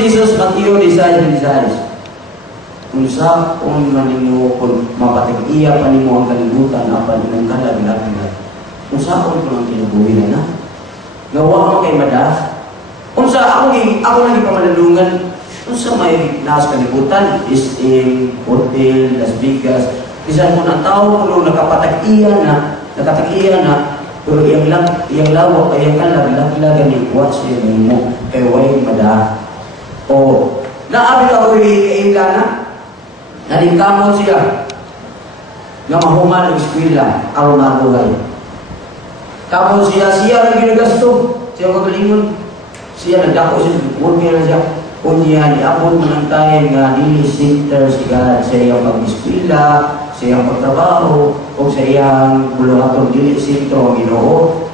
Jesus, Mateo 16:16. Kung sa kung maninyo kung mapatag-iya pa nimo ang kalibutan apan ng kalag-lag. Kung sa kung ang kinabuhi na gawa mo kay mada. Kung sa ako lagi pamanalungan, kung sa may naas kalibutan is in hotel, Las Vegas. Bisan kung ang tao kung nakapatag-iya na, pero iyang lawak, iyang kalag-lag ni watch mo kay way mada. O naabit ako kaila na nalingkamot siya nga mahuman ang eskwela aron mabuhay. Tapos siya ang ginagasto, siya magalingon, siya nagdako siya, working na siya. Kunya, niabot mo ng time nga dili center siya sa iyang pag-eskwela, sa iyang pagtrabaho, o sa iyang buluhatong dili sentro ang Ginoo.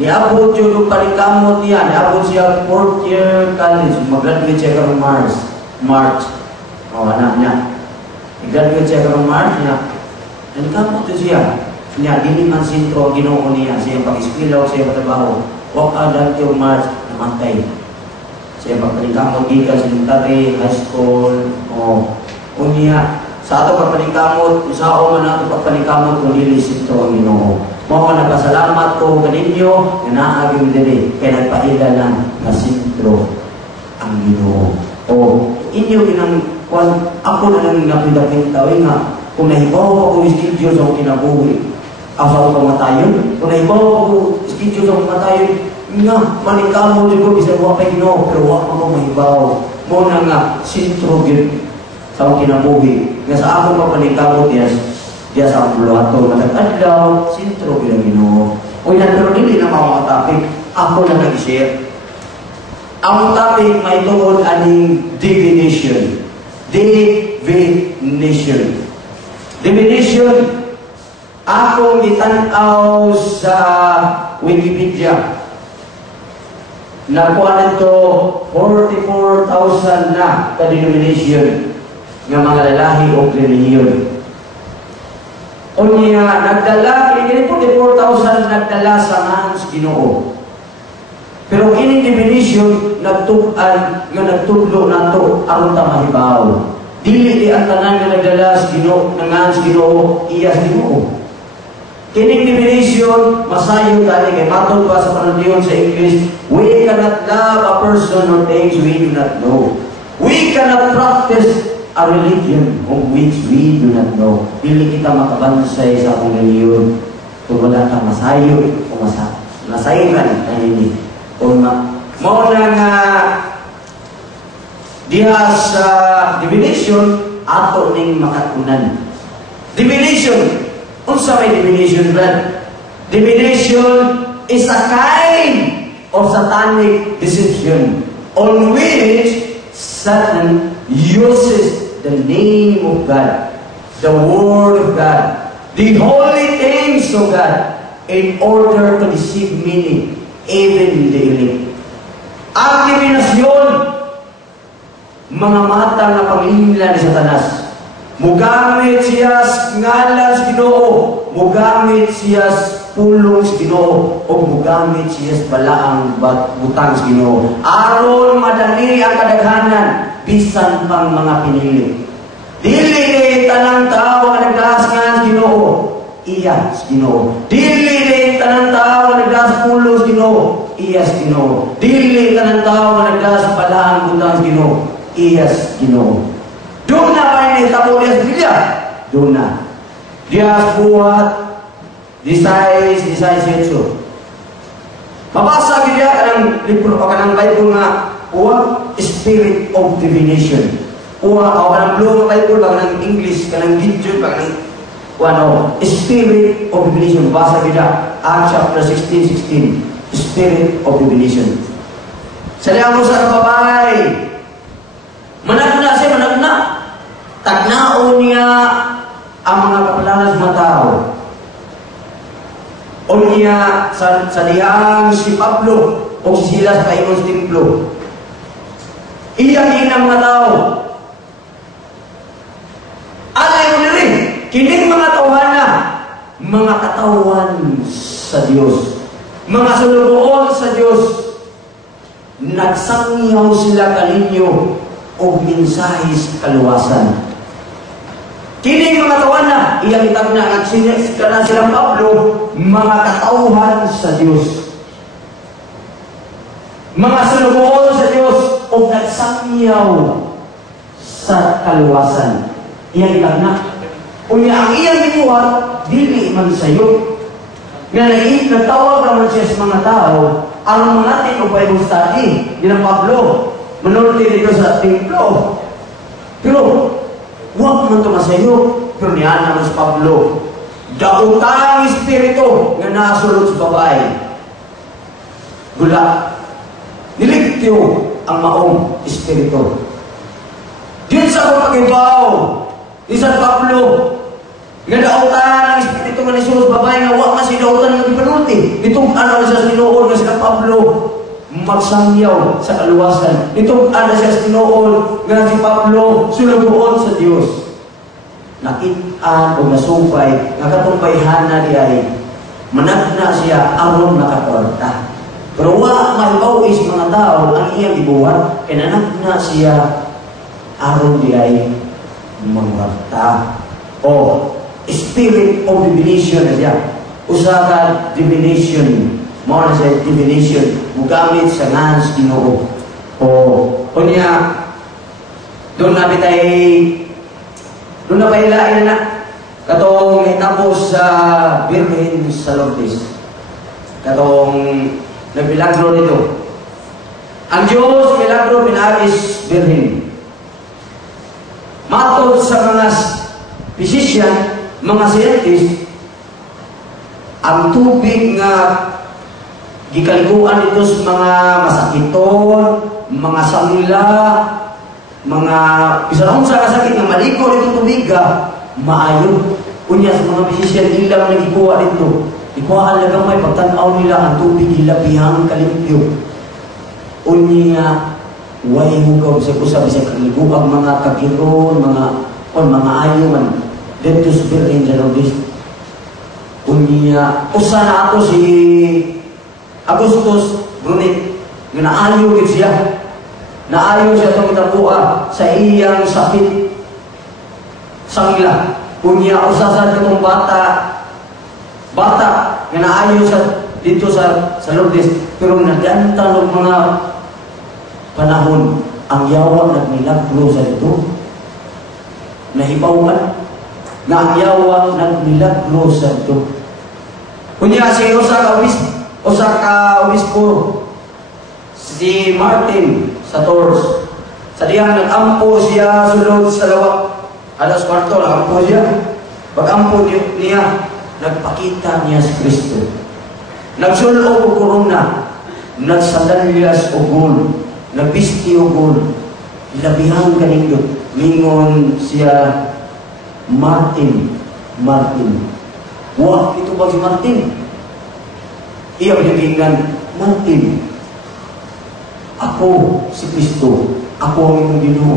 Niabot yun yung palikamot niya, niabot siya 4th year college, mag-graduate siya karong March. O, anak niya. Nag-graduate siya karong March niya. Nagkamot yun siya. Niya, dili man sentro ang Ginoo niya, sa iyang pag-eskwela o sa iyang pagtrabaho. Wak adat yung March, namatay. Sa iyang pagpalikamot, gikan sa elementary, high school, o niya. Sa ato pagpalikamot, usao man ato pagpalikamot kung dili sentro ang Ginoo. Mao nagpasalamat ko kaninyo nga naagim diri kay nagpaila lang nga sentro ang Ginoo. O inyo ginang ako na lang napindaping tawin nga kung nahibaw ako schedule sa kinabuhi asa ko matayon, kung nahibaw ako schedule sa matayon nga manikamo jud ko bisan wa pa Ginoo pero wa mo mahibaw. Mo na nga sentro gyud sa kinabuhi nga sa ako mapanikamo diya sa buluhato matag-adlaw sentro gyud ang Ginoo. O yan pero dili na mao ang topic, ako na nag-share. Ang topic may tungod aning divination. Divination akong gitan-aw sa Wikipedia. Nakuha nito 44,000 na ka-denomination nga mga lalaki o relihiyon. O niya, nagdala, ini 44,000 nagdala sa Hans Ginoo. Pero ining divination nagtukan nga nagtudlo nato aron ta mahibaw. Dili di ang tanan nga nagdala sa Ginoo nga sa Ginoo iya sa Ginoo. Kining divination masayo tani kay matod pa sa panultiyon sa English, we cannot love a person or things we do not know. We cannot practice a religion of which we do not know. Dili kita makabansay sa akong reliyon kung wala kang masayo o masayiran kanini. Mao na nga diha sa divination ato ning makatunan. Divination, unsa may divination brad? Divination is a kind of satanic deception on which Satan uses the name of God, the word of God, the holy things of God in order to deceive many, even the elite. Ang divinasyon, mga mata na panginglan ni Satanas. Mugamit siya ngalan sa Ginoo, mugamit siya pulong sa Ginoo, o mugamit siya balaang butang sa Ginoo. Aron madali ang kadaghanan, bisan pang mga pinili. Dili ni tanang tao ang nagdaas nga sa Ginoo, iya sa Ginoo. Dili ni tanang tao ang nagdaas pulong sa Ginoo, iya sa Ginoo. Dili tanang tao ang nagdaas balaang butang sa Ginoo, iya sa Ginoo. Doon na pa yung itabo niya sa Biblia. Doon na. Diyas buhat, disais yetso. Mabasa kita kanang libro o kanang Bible nga, uwag Spirit of Divination. Uwag o kanang blue nga Bible, kanang English, kanang Gideon, kanang Spirit of Divination. Basa kita, Acts chapter 16:16. Spirit of Divination. Salihan mo sa kababay. Managna siya, managna. Tagnao niya ang mga kapalaran sa mga tao. O niya sa lihang si Pablo o si Silas sa ingon sa templo. Iyakin ang mga tao. Alay mo na rin, kining mga tawhana, mga katawan sa Diyos, mga sulubuon sa Diyos, nagsangyaw sila kaninyo o mensahis kaluwasan. Kini mga tawana, iyang itag na nagsinikala silang Pablo, mga katauhan sa Diyos. Mga sinubuon sa Diyos o nagsangyaw sa kaluwasan. Iyang itag na. Unya ang iyang gibuhat, dili man sayo. Nga nagtawag naman siya sa mga tao, ang mga natin o Bible study, yun ang Pablo. Manunod dito sa templo. Pero, huwag man ito masayo. Pero niyan naman si Pablo. Dautang espiritu nga nasulod sa babae. Gula. Niligtiyo ang maong espiritu. Diyan sa akong pag-ibaw. Isang Pablo. Nga dautan ang espiritu nga nasulod sa babae nga huwag man si dautan ng ipanunti. Itong ano siya sa tinuod nga si Pablo. Magsangyaw sa kaluwasan. Itong ano siya sa tinuod nga si Pablo sulubuon sa Diyos. Nakitaan o nasupay, nga katumpayhana di ay managna siya aron nakakwarta. Pero wa malibaw is mga tao ang iyang ibuhat, kaya nanagna siya aron di ay magwarta. O spirit of divination na siya. Usakan divination. Mao na siya divination. Mugamit sa ngans Ginoo. O niya, doon na pailain na katong hitapos sa Birhen sa Lourdes. Katong nagmilagro nito. Ang Diyos milagro pinaris Birhen. Matod sa mga physician, mga scientist, ang tubig nga gikaliguan ito sa mga masakiton, mga sangla, mga isang sa kasakit na maliko nito tubiga, maayo. Unya sa mga physician, ilang nagikuha dito. Ikuhaan lang may pagtanaw nila ang tubig ilabihang kalimpyo. Unya, way hugaw sa usab sa kaliguang mga kagiron, mga ayo man. Dito sa Birhen sa Lourdes. Unya, usa na ato si Agustus Brunet, nga naayo gid siya. Naayo siya itong itabuha sa iyang sakit sangla. Unya, usasan itong bata nga naayo siya dito sa Lourdes. Pero nadanta ng mga panahon, ang yawa nagmilagro sa ito. Nahibawan na ang yawa nagmilagro sa ito. Unya, si usa ka obispo, si Martin sa Tours. Sa diyang nag-ampo siya sulod sa lawak. Alas kwarto, nag-ampo siya. Pag-ampo niya, nagpakita niya si Kristo. Nagsulog o korona, nagsandalias o gold, nagbisti o gold, labihang kanindot. Mingon siya, Martin. Wah, ito ba si Martin? Iya pinaginggan, Martin. Ako si Kristo, ako ang imong Ginoo.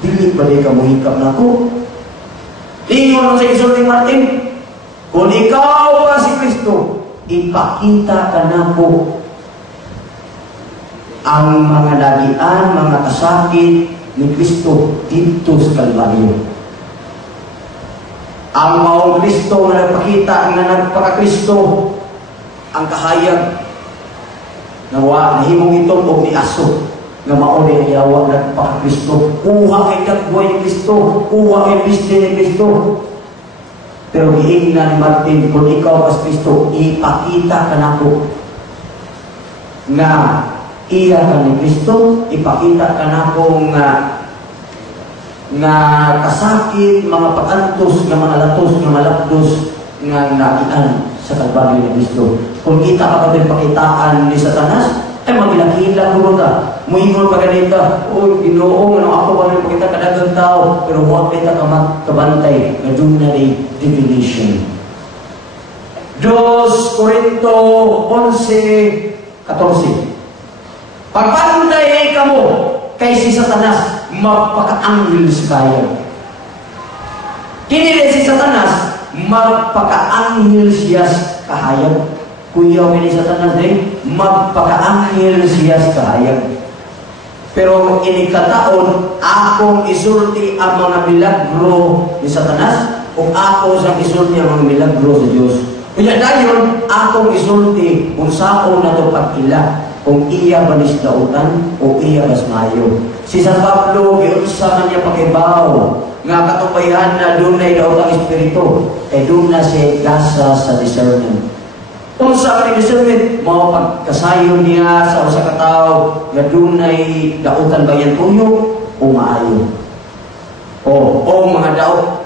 Dili ba di ka mohikap na ako? Ingon sa isulti Martin, kung ikaw ba si Kristo, ipakita ka na ko ang mga lagian, mga kasakit ni Kristo dito sa Kalbaryo. Ang maong Kristo nga nagpakita, nga nagpaka-Kristo, ang kahayag nahimong itong o ni aso nga mauli ang yawa nagpaka-Kristo. Kuha kay kagbuhay ni Kristo, kuha kay biste ni Kristo. Pero hihingna ni Martin, kung ikaw as Kristo, ipakita ka na ko nga iya ka ni Kristo, ipakita ka na ko nga kasakit, mga patantos, nga mga latos, nga malapdos, nga nakian sa Kalbaryo ni Kristo. Kung kita ka pa pakitaan ni Satanas, ay magilakila ko ka. Muingon pa ganita, o Ginoo, ano ako ba rin pakita kadagang tao, pero huwag kita kabantay, na doon na rin divination. 2 Corinto 11:14. Pagpantay ka mo kay si Satanas, magpaka-anghel si kaya. Kinili si Satanas, magpaka-anghel siya kahayag. kuya ni Satanas din, magpakaanghel siya sa hayag. Pero inikataon, akong isulti ang mga milagro ni Satanas o ako siyang isulti ang mga milagro sa Diyos. Kaya dayon, akong isulti kung saan na ito pag-ila, kung iya ba nisdautan o iya ba mayo. Si San Pablo, giunsa man niya pakibaw, nga katupayan na doon na ilaw ang Espiritu, doon na siya gasa sa discernment. Kung sa aking discernment, mga pagkasayo niya sa usa ka tawo, nga doon na dautan ba yan tuyo o maayo? O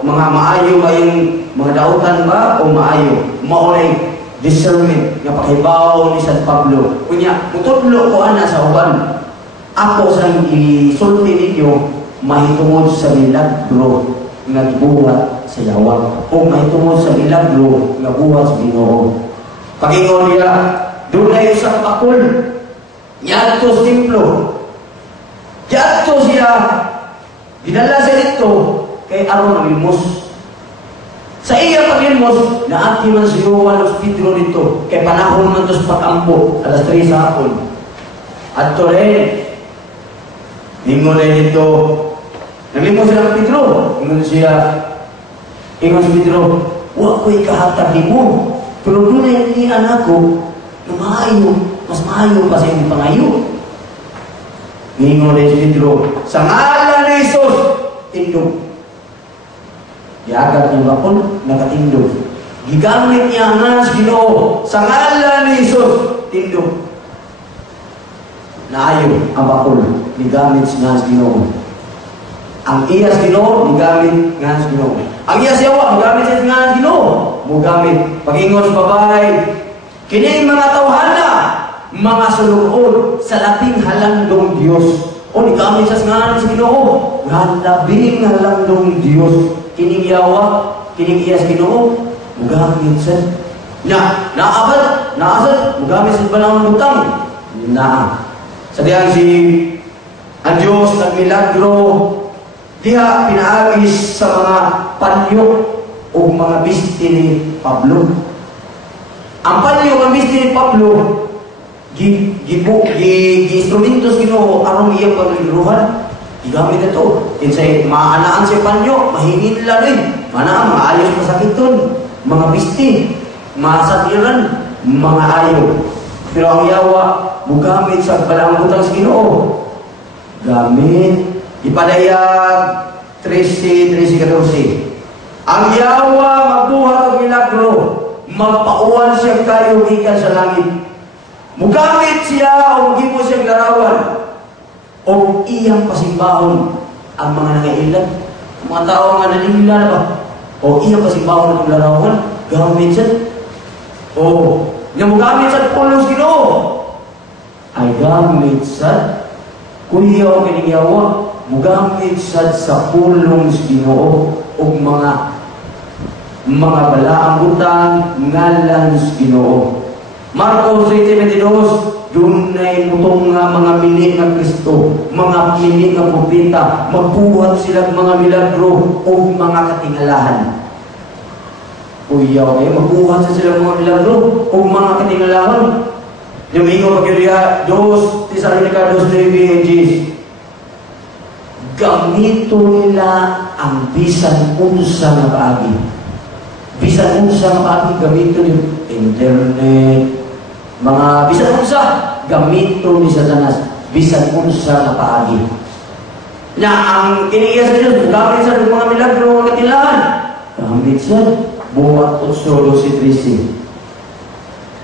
mga maayo ba yung mga dautan ba o maayo? Maulay discernment nga pakibaw ni San Pablo. Kunya, mutudlo ko ana sa uban. Ako sa isulti ninyo, mahitungod sa milagro nga buhat sa yawang. O mahitungod sa milagro nga buhat sa Ginoo. Pagingon niya, doon na yung sa pakul. Yadto sa templo. Yadto siya. Dinala siya dito kay Aron Limos. Sa iya pag-ilmos, naati man si Juan Los Pedro dito, kay panahon man ito sa pag-ampo, alas 3 sa hapon. At ito rin, ningon rin dito, naglimos sila ng Pedro, ingon si Pedro, huwag ko ikahatag mo, pero doon na yung anak ko, na maayo, mas maayo pa sa inyong pangayo. Ningon rin si Pedro, sa ngalan ni Jesus, tindog. Iagad niya bakol, nakatindog. Gigamit niya nga sa Ginoo, sa ngalan ni Jesus, tindog. Naayo ang bakol, gigamit nga sa Ginoo. Ang iya sa Ginoo, gigamit nga sa Ginoo. Ang iya siyawa, gigamit nga sa Ginoo. Mugamit, pag-ingon sa babay, kini mga tawhana, mga sulukod sa labing halandong Diyos. O, gigamit sa Ginoo, labing halandong Diyos. Kining yawa, kining iyas Ginoo, mugamit sa naasad, mugamit sa balang butang. Sa diyan ang Diyos nagmilagro, diha pinaagis sa mga panyo o mga bisti ni Pablo. Ang panyo o bisti ni Pablo, gi-instrumentos Ginoo, arong iyang pagliruhan. Igamit ito. Insay maanaan si panyo, mahingin lang rin. Maanaan, maayos masakiton. Mga pisti, masatiran, mga ayo. Pero ang yawa, mugamit sa balangutang sa Ginoo. Gamit. Ipadayag 13:14. Ang yawa, magbuhat ang milagro. Magpauwan siya kayo gikan sa langit. Mugamit siya o maghipo siyang larawan. O iyang pasimbahon ang mga nangailan. Mga tao nga nanihila na ba? O iyang pasimbahon ang larawan. Gamit siya. O nga gamit sa pulos Ginoo. Ay gamit sa kuya o kinigyawa. Mugamit sa pulong Ginoo. O mga balaang butang ngalan sa Ginoo. Marcos 3:22. Doon na'y mutong nga mga mili ng Kristo, mga mili ng propeta, magbuhat silang mga milagro o mga katingalahan. Uyaw, magbuhat silang mga milagro o mga katingalahan. Yung ingo pagkiriya, 2 Tesalonica 2:9, gamito nila ang bisan unsa nga paagi. Bisan unsa nga paagi, gamito nila internet, mga bisan unsa, gamito ni Satanas, bisan unsa na paagi. Na ang kiniyas nila, gamit sa mga milagro ng katilaan. Gamit sa buhat o solo si Trisi.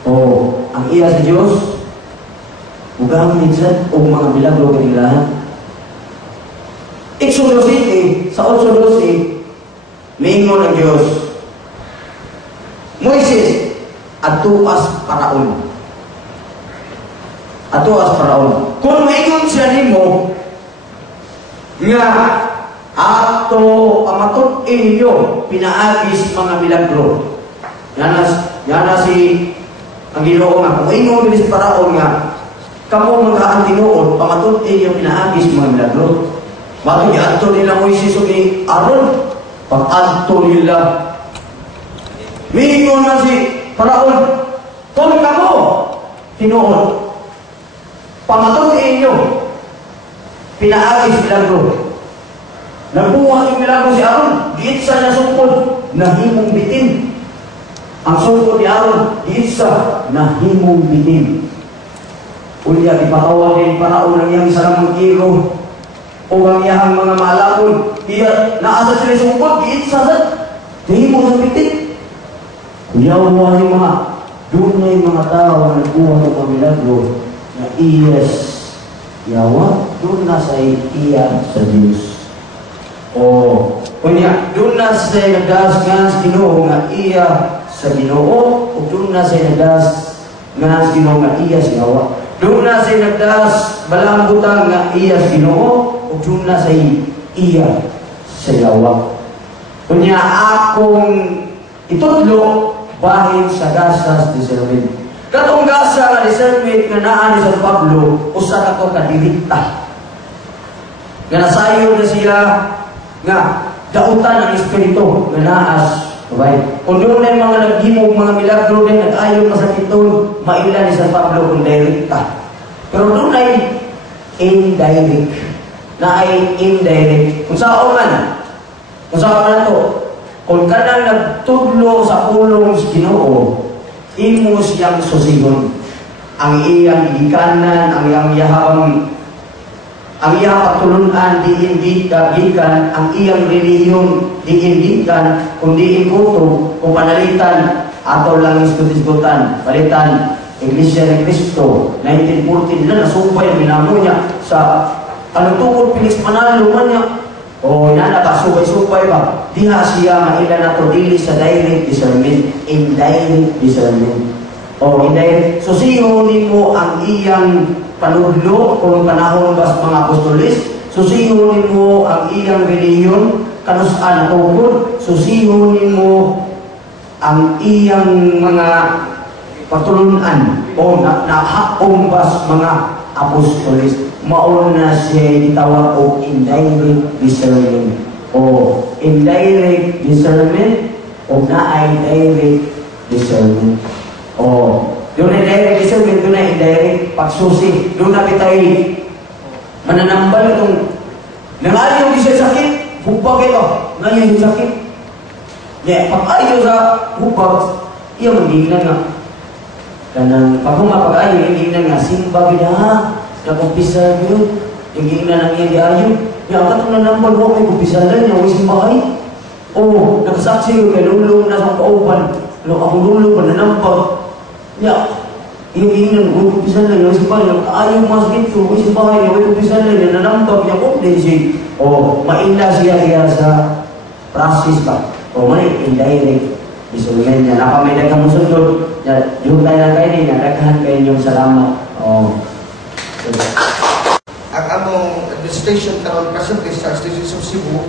O, ang iya sa Diyos, gamit sa mga milagro ng katilaan. Exodo City, sa Exodo City, mingo ng Diyos. Moises, atuas Paraon. Atuas Paraon. Kung maingon siya nimo nga ato amatot inyo pinaagis mga milagro. Yana si ang Ginoo nga kung maingon si Paraon nga kamo mga Ginoo pamatot inyo pinaagis mga milagro. Bakit ato nila Moises ug ni Aaron pag ato nila mingon na si Paraon Kung kamo, tinuod, pamatutin nyo, pinaagis milagro. Nagbuhat yung milagro si Aaron, giitsa niya sungkod, nahimong bitin. Ang sungkod ni Aaron, giitsa, nahimong bitin. Unya, ipatawag din paraon ng iyang salamang kiro, o ang iyang mga malakon, naasa sila sungkod, giitsa sa, nahimong bitin. Kuyawa yung mga, doon na yung mga tao na nagbuhat ng mga milagro, na iyas, yawa, doon na sa iya sa Diyos. O, kunya, doon na siya nagdas nga sa Ginoo nga iya sa Ginoo, o doon na siya nagdas nga sa Ginoo nga iya sa yawa. Doon na siya nagdas balambutan nga iya sa Ginoo, o doon na siya iya sa yawa. Kunya, akong itudlo bahin sa gasas discernment. Katong gasa nga discernment nga naa ni San Pablo, usa ka to kadirikta. Nga nasayo na sila nga dautan ang Espiritu nga naas. Okay? Kung doon na mga naghimog mga milagro din, nag-ayon masakiton, maila ni San Pablo kung direkta. Pero doon ay indirect. Na ay indirect. Kung saan man to, kung ka nang nagtudlo sa pulong sa Ginoo, imo siyang susigon. Ang iyang gikanan, ang iyang yahang, ang iyang patulunan, diin gikan, ang iyang reliyon, diin gikan, kung diin kuto, kung panalitan, ato lang iskutiskutan, palitan, Iglesia ni Cristo, 1914 na nasumpay ang minamo niya sa anong tukod Pilis Manalo man niya. O nakasubay-subay ba? Diha siya maila na to dili sa direct discernment, indirect discernment. O indirect. So sihon mo ang iyang panudlo kung panahon ba sa mga apostolis. So sihon mo ang iyang reliyon kanus-an tukod. So sihon mo ang iyang mga patulunan o nahaong ba sa mga apostolis. Mauna na siya itawag o indirect discernment. O indirect discernment o na-ay direct discernment. O doon na direct discernment, doon na indirect pagsusi. Doon na pitay mananambal itong nangayon di siya sakit, hubag ito. Ngayon yung sakit. Pag-ayo sa hubag, iya magignan nga. Kanang pag-ayo, magignan nga, simba gina ha. Nakumpisa yun, yung gina nang iya di ayo. Yung katong nanambal mo, may kumpisa lang, yung isang bahay. O, nakasaksi yun, kay lulong na sa kaupan. Ako lulong pa nanambal. Yung gina, may kumpisa lang, yung isang bahay. Ayaw masakit yun, yung isang bahay, yung kumpisa lang, yung nanambal, yung kumpisa. O, mainda siya sa process ba? O, may indirect. Isulimin niya, may dagang musundod. Yung tayo na kayo niya, daghan kayo yung salamat. O, ang among administration karon presently sa Archdiocese of Cebu,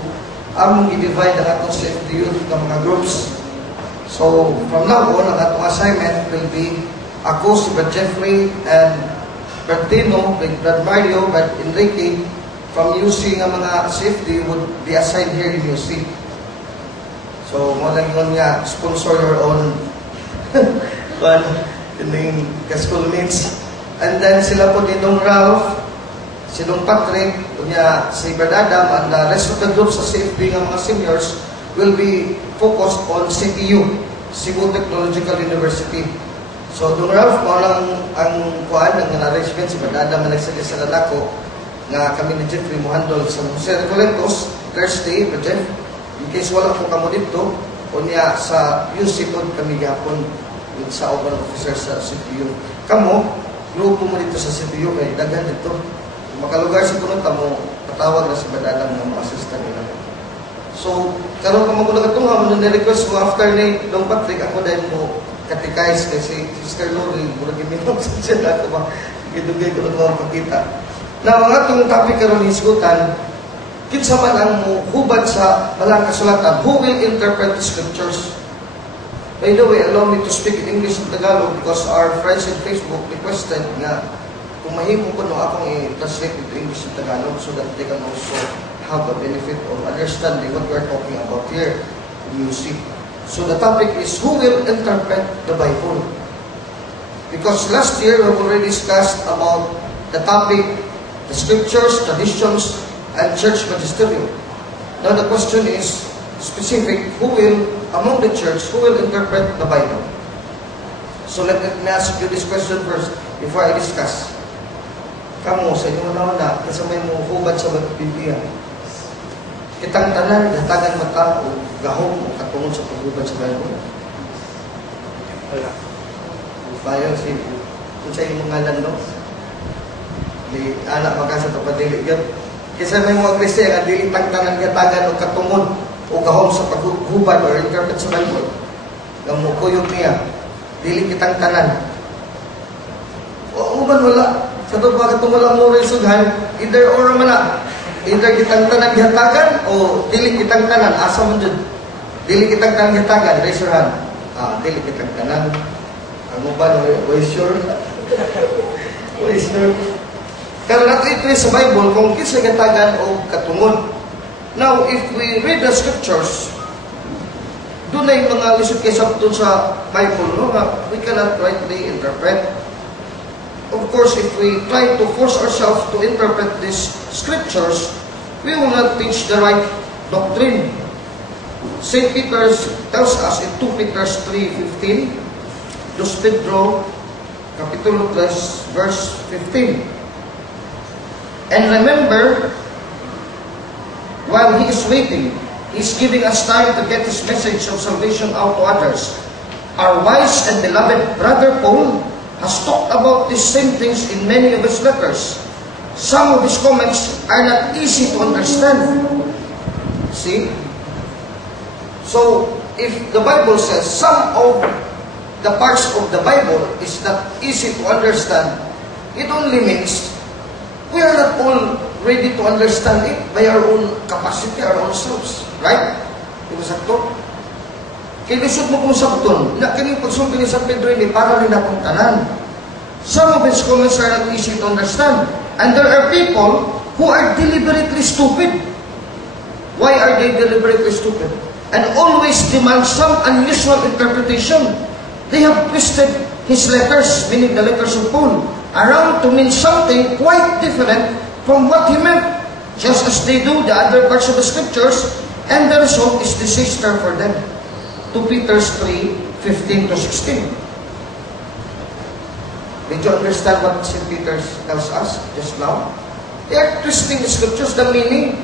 among i-divide ang atong CFDU ng mga groups. So, from now on, ang atong assignment will be ako, si Brad Jeffrey, and Brad Tino, Brad Mario, Brad Enrique, from UC nga mga CFD would be assigned here in UC. So, mo lang yun nga, sponsor your own in schoolmates. And then sila po dinong Ralph, silong Patrick, kunya si Brad Adam, and the rest of the group sa CFB ng mga seniors will be focused on CPU, Cebu Technological University. So, dong Ralph, mo lang ang kuhaan ng arrangement, si Brad Adam na nagsali sa lalako, nga kami ni Jeffrey mo handle sa Jose Recoletos, Thursday, Brad Jeff, in case wala po kamo dito, kunya sa UC po kami gapon sa urban officer sa CPU. Kamo, grupo mo dito sa CPU, kaya daghan dito. Kung makalugar sa punta mo, patawag na si Badalang ng mga assistant nila. So, karoon ka magulang itong hamon na request mo after ni Dong Patrick, ako dahil mo katikais kasi Sister Lori, murag iminong sa siya ako ba, gidugay ko lang mga pakita. Na mga itong topic karoon hisgutan, kinsa man ang hubad sa balang kasulatan, who will interpret the scriptures? By the way, allow me to speak in English and Tagalog because our friends in Facebook requested nga kung mahimo ko nung akong i-translate into English and Tagalog so that they can also have a benefit of understanding what we're talking about here in UC. So the topic is, who will interpret the Bible? Because last year we already discussed about the topic, the scriptures, traditions, and church magisterium. Now the question is specific, who will, among the church, who will interpret the Bible? So let me ask you this question first before I discuss. Kamu sa inyo na kasi may hubad sa Biblia. Kitang tanan, datagan mata o gahom o katungod sa paghubad sa Bible. Wala. Bayo si kung sa inyong ngalan, no? Di anak magkasa ito padili yun. Kasi may mga Kristiyan ang dili tagtanan datagan o katungod o gahom sa paghubad o interpret sa Bible. Gamukuyog niya. Dili kitang tanan. O uban wala. Sa ito bakit wala mo rin sughan, either or man na. Either kitang tanan gihatagan o dili kitang tanan. Asa mo dyan? Dili kitang tanan gihatagan. Raise your hand. Dili kitang tanan. Ang uban, way sure. Way sure. Kaya nato ito sa Bible kung kinsa gihatagan o katungod. Now, if we read the scriptures, doon na yung mga lisod kay sabto sa Bible, no? We cannot rightly interpret. Of course, if we try to force ourselves to interpret these scriptures, we will not teach the right doctrine. St. Peter tells us in 2 Peter 3:15, 2 Pedro, Kapitulo 3, verse 15. And remember, while He is waiting, He's giving us time to get His message of salvation out to others. Our wise and beloved brother Paul has talked about these same things in many of his letters. Some of his comments are not easy to understand. See? So, if the Bible says some of the parts of the Bible is not easy to understand, it only means we are not all ready to understand it by our own capacity, our own selves. Right? Di ba sakto? Kinisod mo kung sabton, na kining pagsulti ni San Pedro ini para rin akong tanan. Some of his comments are not easy to understand. And there are people who are deliberately stupid. Why are they deliberately stupid? And always demand some unusual interpretation. They have twisted his letters, meaning the letters of Paul, around to mean something quite different from what he meant, just as they do the other parts of the scriptures, and the result is disaster for them. 2 Peter 3:15-16. Did you understand what St. Peter tells us just now? They are twisting the scriptures, the meaning.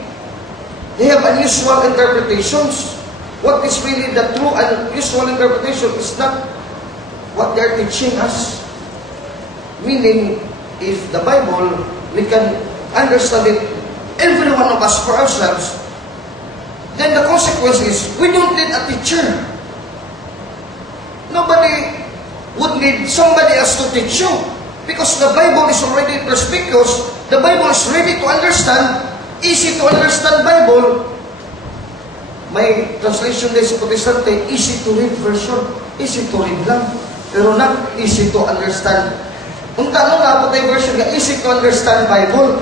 They have unusual interpretations. What is really the true and usual interpretation is not what they are teaching us. Meaning, if the Bible, we can understand it, every one of us for ourselves, then the consequence is, we don't need a teacher. Nobody would need somebody else to teach you. Because the Bible is already perspicuous, the Bible is ready to understand, easy to understand Bible. May translation din sa Protestante, easy to read version. Easy to read lang, pero not easy to understand. Kung tanong nga po tayo version nga, easy to understand Bible.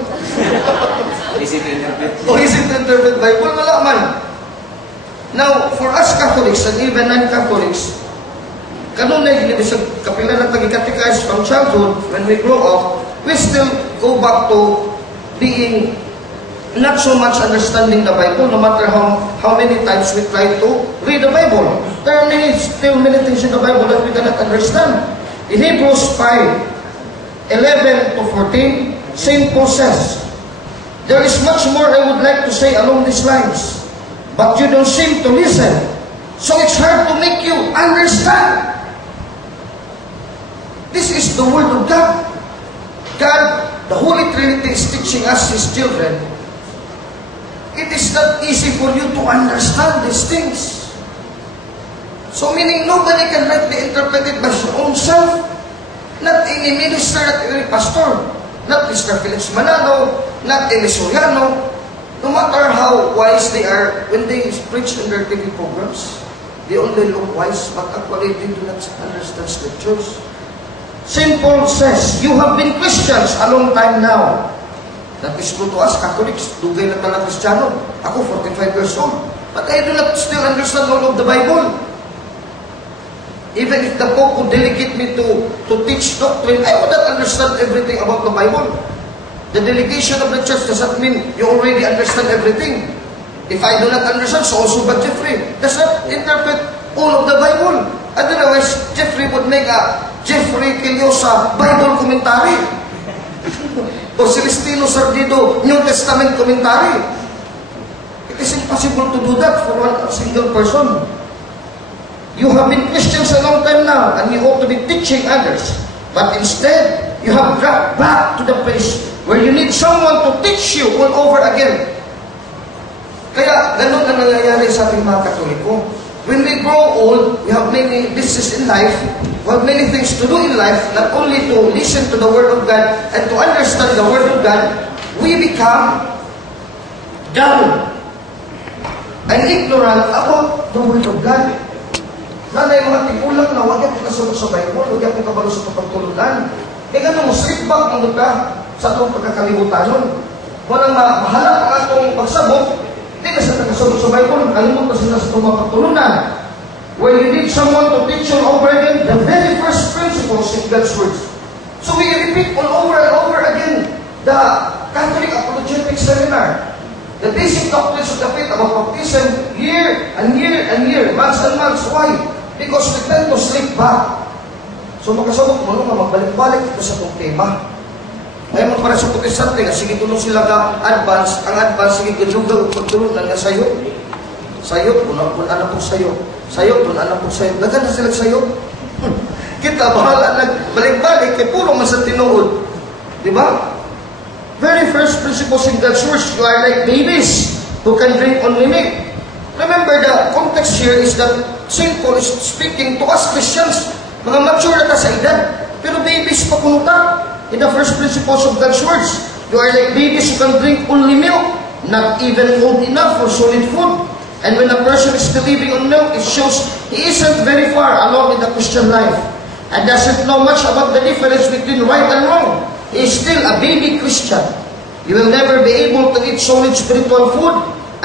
Easy to interpret. O easy to interpret Bible, wala man. Now, for us Catholics and even non-Catholics, kanunay gini sa kapila ng tagi-catechize from childhood, when we grow up, we still go back to being not so much understanding the Bible, no matter how many times we try to read the Bible. There are still many things in the Bible that we cannot understand. In Hebrews 5:11-14, St. Paul says, "There is much more I would like to say along these lines, but you don't seem to listen, so it's hard to make you understand." This is the Word of God. God, the Holy Trinity, is teaching us His children. It is not easy for you to understand these things. So meaning nobody can rightly interpret it by his own self. Not any minister, not any pastor, not Mr. Felix Manalo, not any Soriano. No matter how wise they are, when they preach in their TV programs, they only look wise, but actually they do not understand scriptures. St. Paul says, "You have been Christians a long time now." That is true to us, Catholics. Dugay na talang Kristiyano. Ako, 45 years old. But I do not still understand all of the Bible. Even if the Pope would delegate me to teach doctrine, I would not understand everything about the Bible. The delegation of the church does not mean you already understand everything. If I do not understand, so also but Jeffrey does not interpret all of the Bible. Otherwise, Jeffrey would make a Jeffrey Quillosa Bible commentary. Or Celestino Sardido New Testament commentary. It is impossible to do that for one single person. You have been Christians a long time now, and you ought to be teaching others. But instead, you have dropped back to the place where you need someone to teach you all over again. Kaya, ganun na nangyayari sa ating mga Katoliko. When we grow old, we have many business in life, we have many things to do in life, not only to listen to the Word of God and to understand the Word of God, we become dull and ignorant about the Word of God. Nanay mga tigulang na wag yung kasunod sa Bible, wag yung kabalo sa pagtulunan. E ganun mo, slip back mo ka sa itong pagkakalimutan nun. Walang mahalap ang atong pagsabot, hindi na sa nakasunod sa Bible, kalimut na sila sa itong mga pagtulunan. Where you need someone to teach you over again the very first principles in God's words. So we repeat all over and over again the Catholic Apologetic Seminar. The basic doctrines of the faith about baptism, year and year and year, months and months. Why? Because we tend to slip back. So makasabot mo nga magbalik-balik ito sa itong tema. Ngayon mo para sa Protestante nga, sige tulong sila ka advance, ang advance, sige kajugang pagtulunan nga sayo. Sayo, punan po sayo. Sayo, punan po sayo. Dagan na sila sayo. Kita, bahala nagbalik-balik, kay puro man sa tinuod. Diba? Very first principles in God's words, you are like babies who can drink only milk. Remember, the context here is that St. Paul is speaking to us Christians, mga mature na ta sa edad, pero babies pa punta. In the first principles of God's words, you are like babies who can drink only milk, not even old enough for solid food. And when a person is still living on milk, it shows he isn't very far along in the Christian life and doesn't know much about the difference between right and wrong. He is still a baby Christian. You will never be able to eat solid spiritual food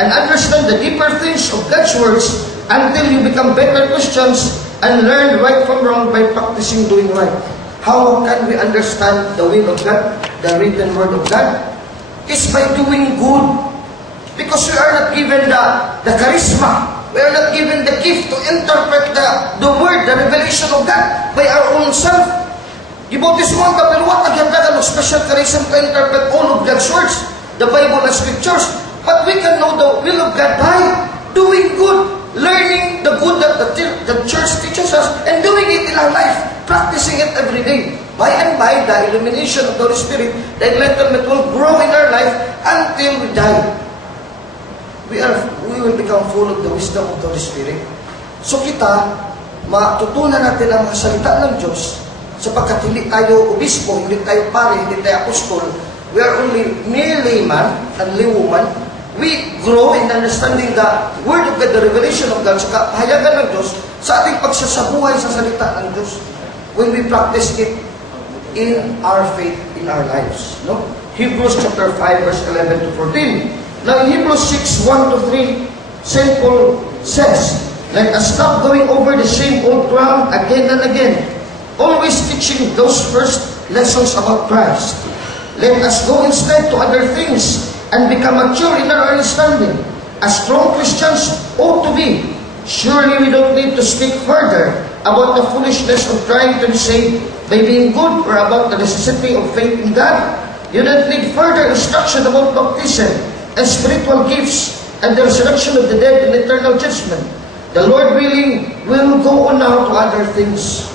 and understand the deeper things of God's words until you become better Christians and learn right from wrong by practicing doing right. How can we understand the will of God, the written word of God? It's by doing good. Because we are not given the charisma. We are not given the gift to interpret the word, the revelation of God by our own self. Ibautis mo ang kapilwat, nagyanda ka ng special charism to interpret all of God's words, the Bible and Scriptures. But we can know the will of God by doing good, learning the good that the church teaches us, and doing it in our life, practicing it every day. By and by, the illumination of the Holy Spirit, the enlightenment will grow in our life until we die. We will become full of the wisdom of the Holy Spirit. So kita, matutunan natin ang mga salita ng Diyos, sapagkat hindi tayo obispo, hindi tayo pare, hindi tayo apostol. We are only mere layman and laywoman. We grow in understanding the Word of God, the revelation of God, sa kahayagan ng Diyos, sa ating pagsasabuhay sa salita ng Diyos, when we practice it in our faith, in our lives. No? Hebrews chapter 5, verse 11 to 14. Now in Hebrews 6, 1 to 3, St. Paul says, let us stop going over the same old ground again and again, always teaching those first lessons about Christ. Let us go instead to other things and become mature in our understanding, as strong Christians ought to be. Surely we don't need to speak further about the foolishness of trying to be saved by being good or about the necessity of faith in God. You don't need further instruction about baptism and spiritual gifts and the resurrection of the dead and eternal judgment. The Lord willing will go on now to other things.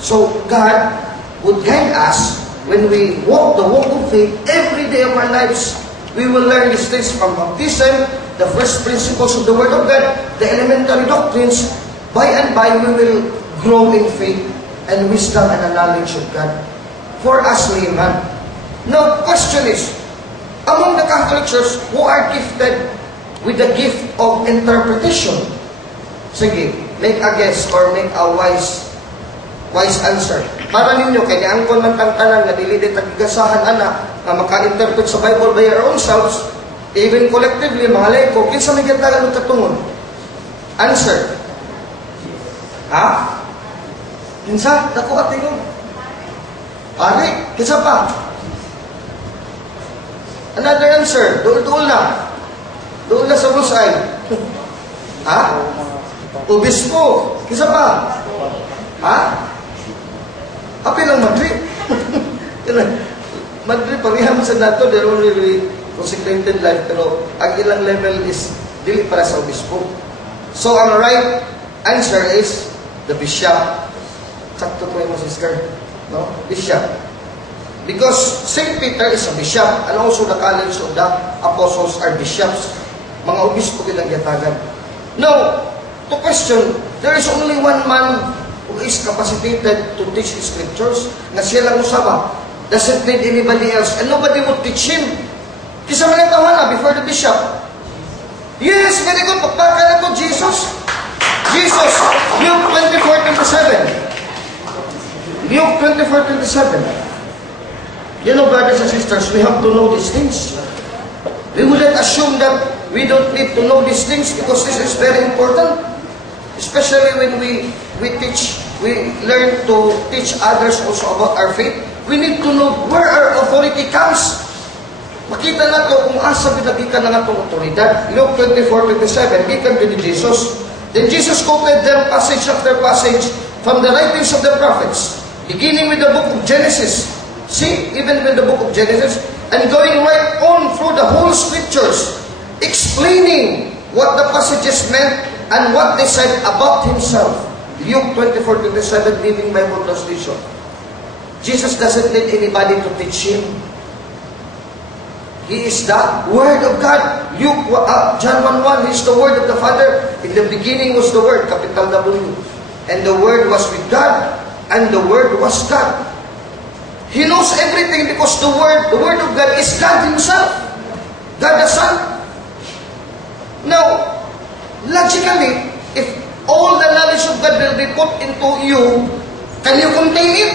So God would guide us when we walk the walk of faith every day of our lives. We will learn these things from baptism, the first principles of the Word of God, the elementary doctrines. By and by, we will grow in faith and wisdom and the knowledge of God. For us laymen. Now, question is, among the Catholic Church who are gifted with the gift of interpretation, sige, make a guess or make a wise answer. Para ninyo, kaya ang kon man tangtanan nga dili di tagigasahan ana nga maka-interpret sa Bible by our own selves, even collectively, mga laiko, kinsa may gatagan ng katungon? Answer. Ha? Kinsa, dako at tingog. Pare, kinsa pa? Another answer, duol-duol na. Duol na sa bullseye. Ha? Obispo. Kinsa pa? Ha? Apil lang Madrid. Madrid, pariham sa nato, they're only really consecrated life, pero ang ilang level is dili para sa obispo. So, ang right answer is the bishop. Sakto po yung sister. No? Bishop. Because St. Peter is a bishop, and also the college of the apostles are bishops. Mga obispo bilang yatagan. Now, to question, there is only one man who is capacitated to teach the scriptures, na siya lang usaba. Doesn't need anybody else, and nobody would teach him. Kisa mga tawana before the bishop. Yes, very good. Pagpaka na to, Jesus. Jesus, Luke 24:27. Luke 24:27. You know, brothers and sisters, we have to know these things. We wouldn't assume that we don't need to know these things because this is very important. Especially when we teach, we learn to teach others also about our faith. We need to know where our authority comes. Makita na to kung asa binagikan na nga itong otoridad. Luke 24:27, gikan din ni Jesus. Then Jesus quoted them passage after passage from the writings of the prophets, beginning with the book of Genesis. See, even with the book of Genesis, and going right on through the whole scriptures, explaining what the passages meant and what they said about himself. Luke 24:27, Living Bible Translation. Jesus doesn't need anybody to teach him. He is the Word of God. John 1:1, He is the Word of the Father. In the beginning was the Word, capital W. And the Word was with God, and the Word was God. He knows everything because the Word of God is God Himself. God the Son. Now, logically, if all the knowledge of God will be put into you, can you contain it?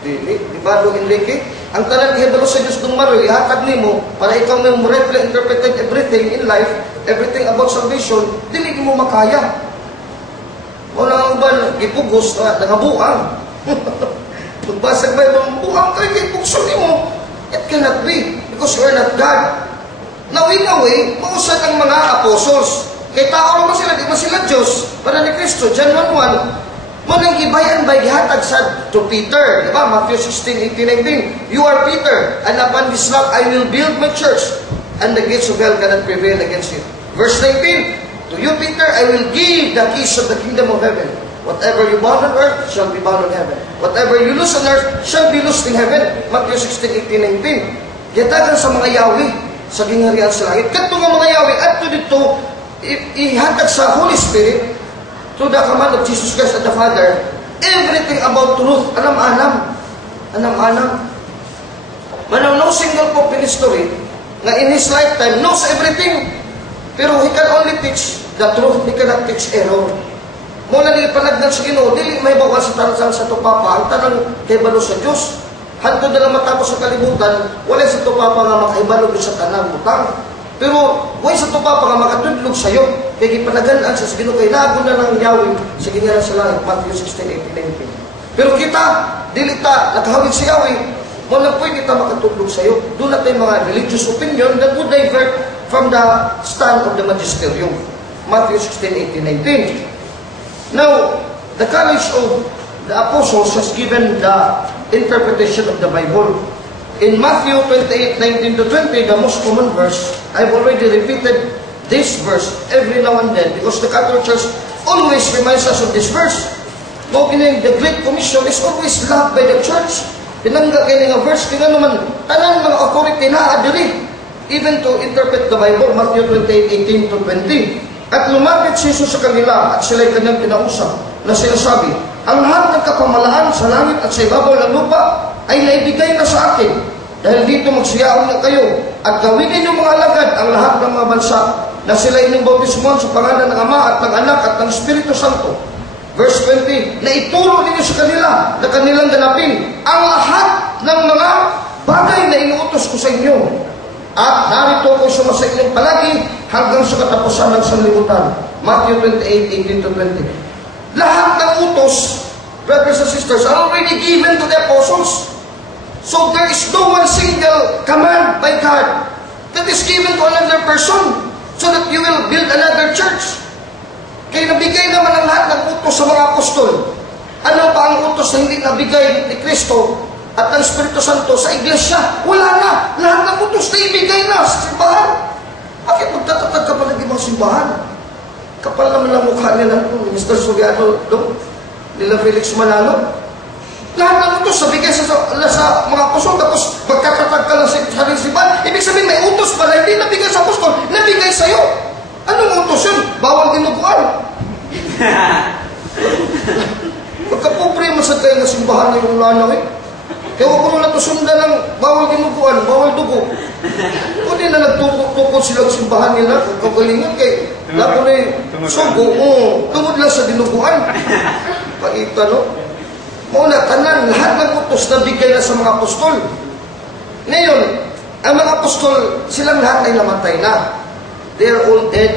Dili, di ba, Enrique? Ang talang ihadalo sa Diyos dumaroy, ihatag nimo para ikaw na morally interpreted everything in life, everything about salvation, dili mo makaya. Wala ang ba, gipugos na nangabuang. Magbasag ba yung buang kayo, gipugso nimo. It cannot be, because you are not God. Now, in a way, mausad ang mga apostles. Kaya tao naman sila, di ba sila Diyos? Para ni Kristo, John 1:1, manang gibayan by gihatag sa to Peter, di ba? Matthew 16:18-19. You are Peter, and upon this rock I will build my church, and the gates of hell cannot prevail against it. Verse 19. To you, Peter, I will give the keys of the kingdom of heaven. Whatever you bound on earth shall be bound on heaven. Whatever you loose on earth shall be loosed in heaven. Matthew 16:18-19. Gihatag sa mga Yahweh sa gingharian sa langit. Kadto nga mga Yahweh adto dito ihatag sa Holy Spirit through the command of Jesus Christ and the Father, everything about truth, anam-anam. Manang no single pope in history na in his lifetime knows everything, pero he can only teach the truth, he cannot teach error. Mula ni panagdan sa Ginoo, dili may bawal sa tansang sa tupapa, ang tanang kay balo sa Diyos. Hanto na lang matapos sa kalibutan, wala sa tupapa nga makaibalo sa tanang butang. Pero, way sa tupapa nga makatudlog sa'yo, kaya gipanagalaan sa Ginoo kay nago na ng Yahweh sa gingaran sa langit, Matthew 16:18-19. Pero kita, dili ta nakahawid sa Yahweh, mo lang pwede ta makatudlog sa'yo. Doon natin mga religious opinion that would divert from the stand of the magisterium. Matthew 16:18-19. Now, the college of the apostles has given the interpretation of the Bible. In Matthew 28:19-20, the most common verse, I've already repeated this verse every now and then because the Catholic Church always reminds us of this verse. The Great Commission is always loved by the Church. Pinangga kayo nga verse, kaya naman, tanan mga authority na adili, even to interpret the Bible, Matthew 28:18-20. At lumapit si Jesus sa kanila at sila'y kanyang kinausap na sinasabi, ang lahat ng kapamalaan sa langit at sa ibabaw ng lupa ay naibigay na sa akin. Dahil dito magsiyaon na kayo at gawin ninyong mga alagad ang lahat ng mga bansa na sila inyong bautismuhan sa pangalan ng Ama at ng Anak at ng Espiritu Santo. Verse 20, na ituro ninyo sa kanila na kanilang ganapin ang lahat ng mga bagay na inuutos ko sa inyo. At narito ko sa inyong palagi hanggang sa katapusan ng sanlibutan. Matthew 28:18-20. Lahat ng utos brothers and sisters, are already given to the apostles. So there is no one single command by God that is given to another person so that you will build another church. Kaya nabigay naman ang lahat ng utos sa mga apostol. Ano pa ang utos na hindi nabigay ni Kristo at ng Espiritu Santo sa iglesia? Wala na. Lahat ng utos na ibigay na sa simbahan. Bakit magtatatag ka pa ng ibang simbahan? Kapal naman ang mukha nila, Mr. Soriano, nila Felix Manalo. Lahat ng utos nabigay sa mga apostol, tapos magkatatag ka lang sa simbahan. Ibig sabihin, may utos pala, hindi nabigay sa apostol, nabigay sa'yo. Anong utos yun? Bawal dinuguan. Pagkapobre mo sa kayo na simbahan na yung lanaw eh. Kaya huwag ko na ito sundan ng bawal dinuguan, bawal dugo. Kung di na nagtukod silang simbahan nila, kagalingan kay lako na yung sugo, tungod lang sa dinuguan. Pakita, no? Muna, tanan, lahat ng utos na bigay na sa mga apostol. Ngayon, ang mga apostol, silang lahat ay namatay na. They are all dead.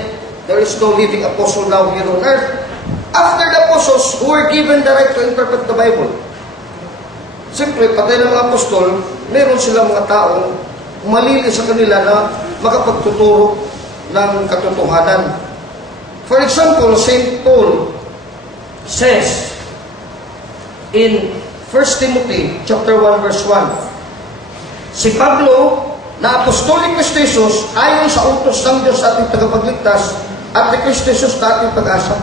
There is no living apostle now here on earth. After the apostles who were given the right to interpret the Bible, siyempre, patay ng mga apostol, meron silang mga taong malili sa kanila na makapagtuturo ng katotohanan. For example, St. Paul says in 1 Timothy chapter 1 verse 1, si Pablo na apostolic Kristo Jesus ayon sa utos ng Diyos sa ating tagapagligtas at ni Kristo Jesus na ating pag-asa.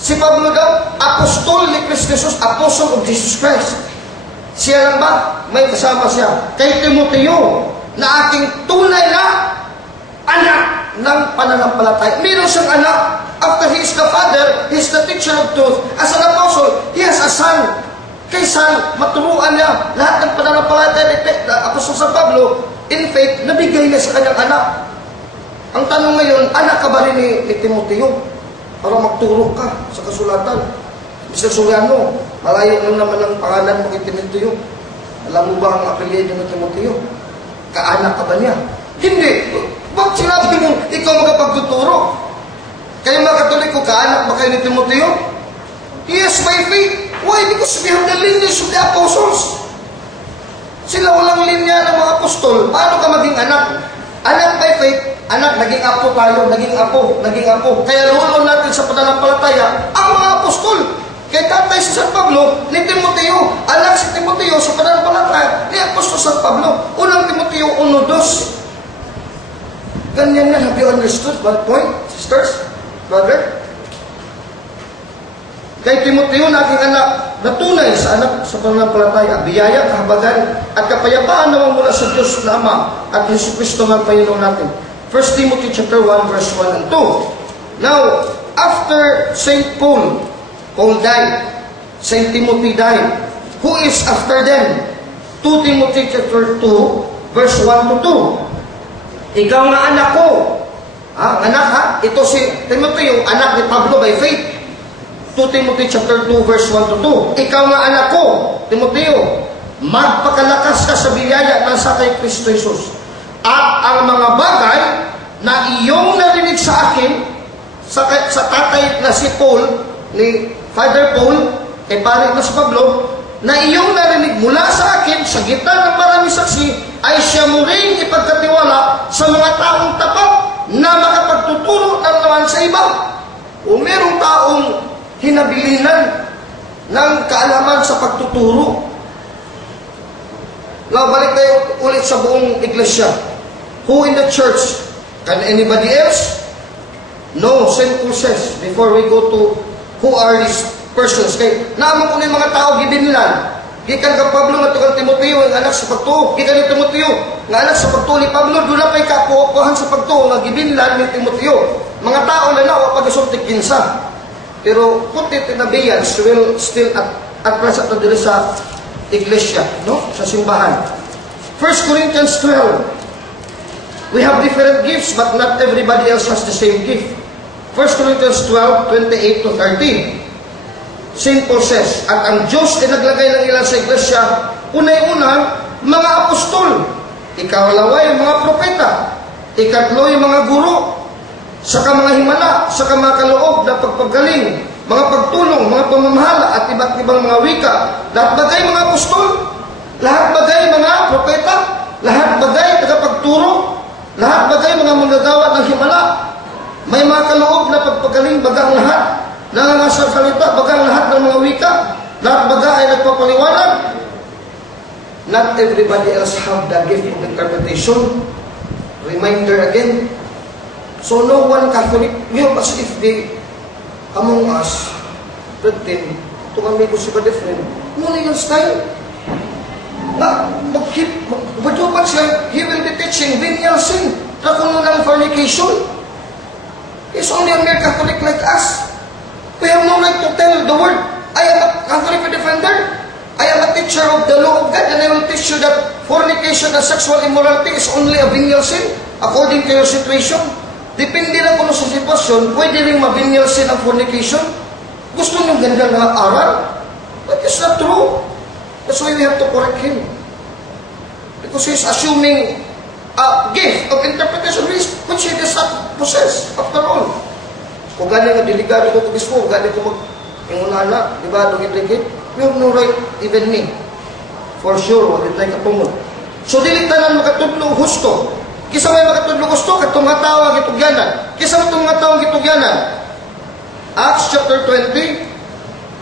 Si Pablo daw, apostol ni Kristo Jesus, apostle of Jesus Christ. Siya lang ba? May kasama siya. Kay Timoteo, na aking tunay na anak ng pananampalataya. Meron siyang anak. After he is the father, he is the teacher of truth. As an apostle, he has a son. Kay son, maturuan niya lahat ng pananampalataya ni Apostol San Pablo, in faith, nabigay niya sa kanyang anak. Ang tanong ngayon, anak ka ba rin ni Timoteo? Para magturo ka sa kasulatan. Mr. Soriano, malayo lang naman ang pangalan mo kay Timoteo. Alam mo ba ang apelyido ng Timoteo? Kaanak ka ba niya? Hindi. Bakit sinabi mo, ikaw magpagtuturo? Kayo mga Katoliko, kaanak ba kayo ni Timoteo? Yes, by faith. Why? Because we have the lineage of the apostles. Sila walang linya ng mga apostol. Paano ka maging anak? Anak by faith, anak, naging apo tayo, naging apo. Kaya lolo natin sa pananampalataya ang mga apostol. Kaya tatay si San Pablo ni Timoteo, anak si Timoteo sa pananampalataya ni Apostol San Pablo. Unang Timoteo 1:2. Ganyan yan. Have you understood that point, sisters, brother? Kay Timoteo, naging anak na tunay sa anak sa pananampalataya, biyaya, kahabagan, at kapayapaan naman mula sa Diyos na Ama at Jesucristo ng Panginoon natin. 1 Timothy chapter 1, verse 1 and 2. Now, after St. Paul died, St. Timothy died. Who is after them? 2 Timothy chapter 2, verse 1 to 2. Ikaw nga anak ko. Anak ha? Ito si Timoteo, anak ni Pablo by faith. 2 Timothy chapter 2 verse 1 to 2. Ikaw nga anak ko, Timoteo, magpakalakas ka sa biyaya ng sa kay Kristo Jesus. At ang mga bagay na iyong narinig sa akin, sa tatay na si Paul, ni Father Paul, kay pare na si Pablo, na iyong narinig mula sa akin, sa gitna ng maraming saksi, ay siya mo rin ipagkatiwala sa mga taong tapat na makapagtuturo ng naman sa iba. O merong taong hinabilinan ng kaalaman sa pagtuturo. Now, balik tayo ulit sa buong iglesia. Who in the church? Can anybody else? No, St. Paul says, before we go to who are these persons. Kaya, naman ko na yung mga tao gibinlan. Gikan ka Pablo nga tukang Timoteo, ang anak sa pagtuo. Gikan ni Timoteo, nga anak sa pagtuo ni Pablo, doon na pa'y kapuhan sa pagtuo, nga gibinlan ni Timoteo. Mga tao na nawa pag-asuntik kinsa. Pero putit na biyans will still at present na dito sa iglesia, no? Sa simbahan. 1 Corinthians 12. We have different gifts, but not everybody else has the same gift. 1 Corinthians 12, 28 to 30. St. Paul says, at ang Diyos ay naglagay ng ilan sa iglesia, unay-unang mga apostol, ikalawa yung mga propeta, ikatlo yung mga guro, saka mga himala, saka mga kaloob na pagpagaling, mga pagtulong, mga pamamahala at iba't ibang mga wika. Lahat bagay mga apostol, lahat bagay mga propeta, lahat bagay tagapagturo, lahat bagay mga manggagawa ng himala. May mga kaloob na pagpagaling bagang lahat, nangangasalita bagang lahat ng mga wika, lahat bagay ay nagpapaliwanag. Not everybody else have the gift of interpretation. Reminder again. So no one Catholic, as if they among us, pretend to kami ko si different. Muna yung style. Magjupan siya, he will be teaching venial sin, trakuno ng fornication. He's only a mere Catholic like us. We have no right to tell the word, I am a Catholic defender. I am a teacher of the law of God, and I will teach you that fornication and sexual immorality is only a venial sin according to your situation. Depende na kung sa sitwasyon, pwede rin ma-venial sin ang fornication. Gusto nyo ganda na aral? But it's not true. That's why we have to correct him. Because he's assuming a gift of interpretation which he does not possess, after all. Kung gano'n nga delikado ko ito mismo, gano'n ko mag-ingunana, di ba, dugit-dugit? We have no right, even me. For sure, wag it like a tumod. So, dilitanan makatudlo husto. Kisa may makatudlo husto, katong nga tawag itugyanan. Kisa mo itong nga tawag itugyanan. Acts chapter 20,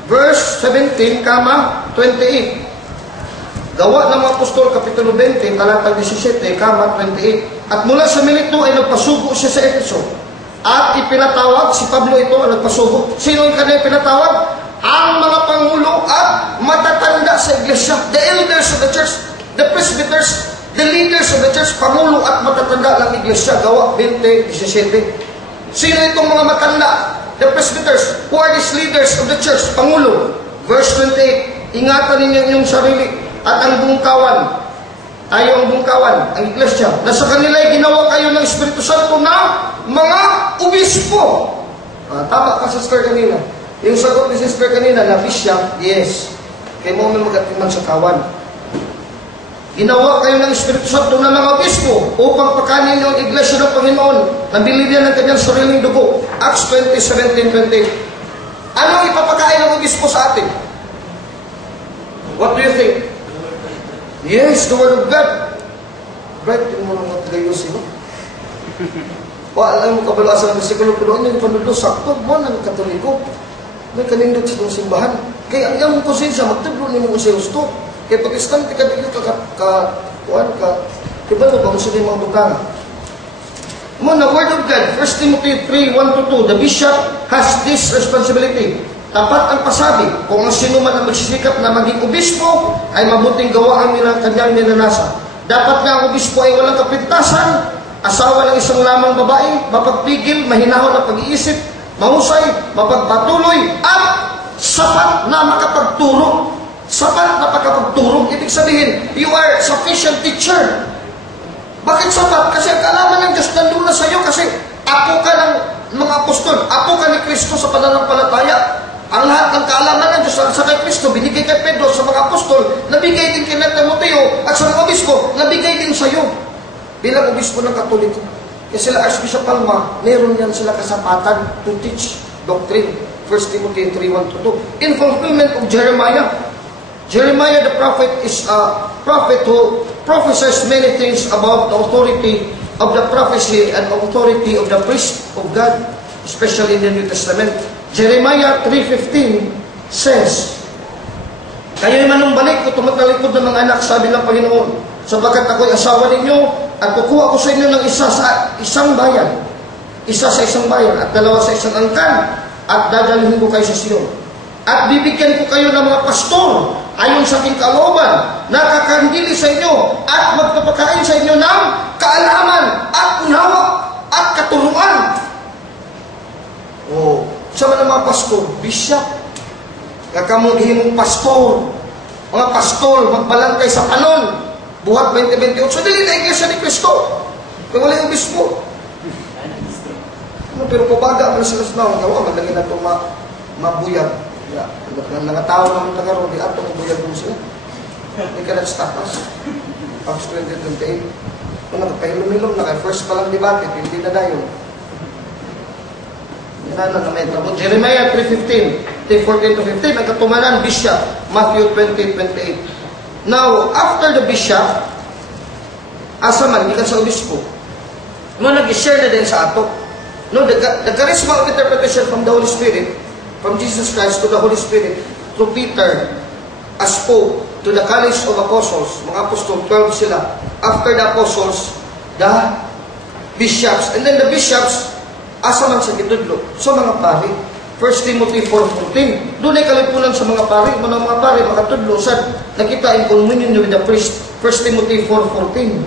verse 17, 28. Gawa ng mga apostol, kapitulo 20, talatang 17, 28. At mula sa milito ay nagpasugo siya sa Efeso. At ipinatawag, si Pablo ito ang nagpasugo. Sino yung kanya ipinatawag? Ang mga pangulo at matatanda sa iglesia, the elders of the church, the presbyters, the leaders of the church, pangulo at matatanda ng iglesia. Gawa 20:17. Sino itong mga matanda? The presbyters, who are these leaders of the church, pangulo. Verse 28, ingatan ninyo inyong sarili at ang bungkawan, ang bungkawan, ang iglesia, na sa kanila ay ginawa kayo ng Espiritu Santo na mga obispo. Tama ka, sister, kanina. Yung sagot ni sister kanina na bishop, yes. Kaya mo may magatiman sa kawan. Ginawa kayo ng Espiritu Santo na mga obispo upang pakanin yung iglesia ng Panginoon na bilhin ng kanyang sariling dugo. Acts 20:17-20. Anong ipapakain ng obispo sa atin? What do you think? Yes, the Word of God. Right, yung mga tagayosin, no? O alam mo kabalasan ng versikulo, pero ano yung panulo, sakto mo ng Katoliko. May kanindot sa itong simbahan. Kaya ang iyong konsensya, magtiblo ni mo sa gusto. Kaya Protestante ka, di ka, diba mo ba, gusto din mga bukang. Muna, Word of God, 1 Timothy 3:1-2, the bishop has this responsibility. Tapat ang pasabi, kung ang sino man ang magsisikap na maging obispo, ay mabuting gawa ang kanyang ninanasa. Dapat nga ang obispo ay walang kapintasan, asawa ng isang lamang babae, mapagpigil, mahinahon na pag-iisip, mahusay, mapagpatuloy, at sapat na makapagturo. Sapat na makapagturo. Ibig sabihin, you are sufficient teacher. Bakit sapat? Kasi ang kaalaman ng Diyos nandun na sa iyo kasi apo ka ng mga apostol, apo ka ni Kristo sa pananampalataya. Ang lahat ng kaalaman ng Diyos sa kay Kristo, binigay kay Pedro sa mga apostol, nabigay din kay Timoteo at sa mga obispo, nabigay din sa iyo. Bilang obispo ng Katoliko. Kasi sila Archbishop Palma, meron yan sila kasapatan to teach doctrine. 1 Timothy 3:1-2. In fulfillment of Jeremiah. Jeremiah the prophet is a prophet who prophesies many things about the authority of the prophecy and authority of the priest of God, especially in the New Testament. Jeremiah 3:15 says, kayo'y manumbalik o tumatalikod ng mga anak, sabi ng Panginoon, sapagkat ako'y asawa ninyo at kukuha ko sa inyo ng isa sa isang bayan, isa sa isang bayan at dalawa sa isang angkan at dadalhin ko kayo sa Sion. At bibigyan ko kayo ng mga pastor ayon sa aking kalooban na kakandili sa inyo at magpapakain sa inyo ng kaalaman at unawa at katuruan. Oh, sama ng mga pastor, bishop, kakamughin mong pastor, mga pastor, magbalangkay sa panon, buhat 2028. So, dili na iglesia ni Kristo. Kaya wala yung obispo. Pero pabaga mo sila sa mga gawa, madali na ito mabuyag. Mga tao naman tagaroon, di ato mabuyag mo sila. Hindi ka nag-status. Acts 20:28. Kung nagpahilom-hilom na kayo, first pa lang debate, hindi na dayon. Inana na may tabo. Jeremiah 3:15, 14 to 15, nagkatumanan bishop, Matthew 20:28. Now, after the bishop, asa man, gikan sa obispo, no, nag-share na din sa ato. No, the charisma of interpretation from the Holy Spirit, from Jesus Christ to the Holy Spirit, through Peter, as Pope, to the college of apostles, mga apostol, 12 sila. After the apostles, the bishops. And then the bishops, asa man sa gitudlo, sa mga pari. 1 Timothy 4:14. Doon ay kalipunan sa mga pari. Mga pari, makatudlo, sad, nakita in communion with the priest. 1 Timothy 4:14.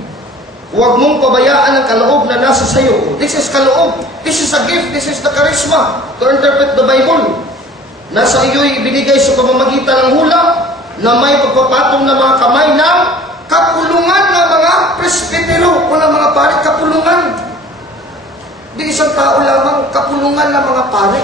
Huwag mong pabayaan ang kaloob na nasa sayo. This is kaloob. This is a gift. This is the charisma to interpret the Bible. Nasa iyo'y ibinigay sa pamamagitan ng hula na may pagpapatong na mga kamay ng kapulungan ng mga presbitero o ng mga pari. Kapulungan. Di isang tao lamang, kapulungan ng mga pari.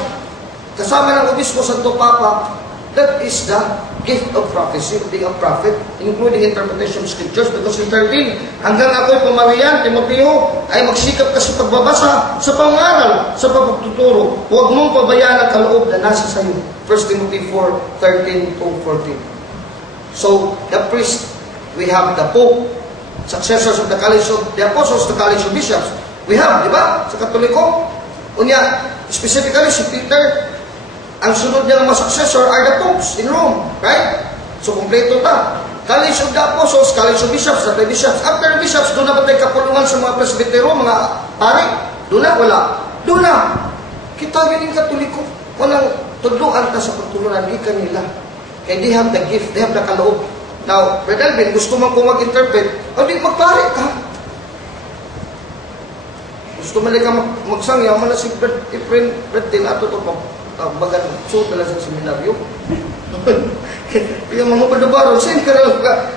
Kasama ng obispo Santo Papa, that is the gift of prophecy, being a prophet, including interpretation of scriptures. Because in 13, hanggang ako'y pumariyan, Timoteo, ay magsikap ka sa pagbabasa, sa pangaral, sa pagtuturo. Huwag mong pabayaan ang kaloob na nasa sayo. 1 Timothy 4:13 to 14. So, the priest, we have the Pope, successors of the College of the Apostles, the College of Bishops. We have, di ba? Sa Katoliko. Unya, specifically si Peter, ang sunod niya ng mga successor are the popes in Rome, right? So, kompleto ta. College of the Apostles, College of Bishops, the bishops. After the bishops, doon na ba tayo kapulungan sa mga presbitero, mga pari? Doon na, wala. Doon na. Kita yun yung Katoliko. Walang tudluan ta sa pagtulunan, di kanila. Kaya they have the gift, they have the kaloob. Now, Brother Alvin, gusto man ko mag-interpret, o di magpari ka. Gusto man ka magsangya, man na si Brettin, ato to pa. Bagan so talaga sa seminaryo. Kaya mga padabaron, sin ka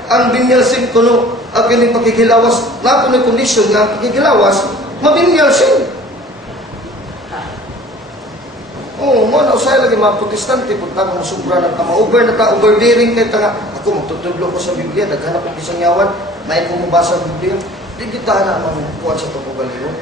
ang binyal sin kuno ang kining pakikilawas na kuno condition nga pakikilawas mabinyal sin. Oh, mo na usay lagi mga protestante punta ko sobra na tama over na ta overbearing kay tanga ako magtutudlo ko sa Biblia daghanap og isang yawan may ko mabasa sa Biblia di kita na makuha sa pagpapaliw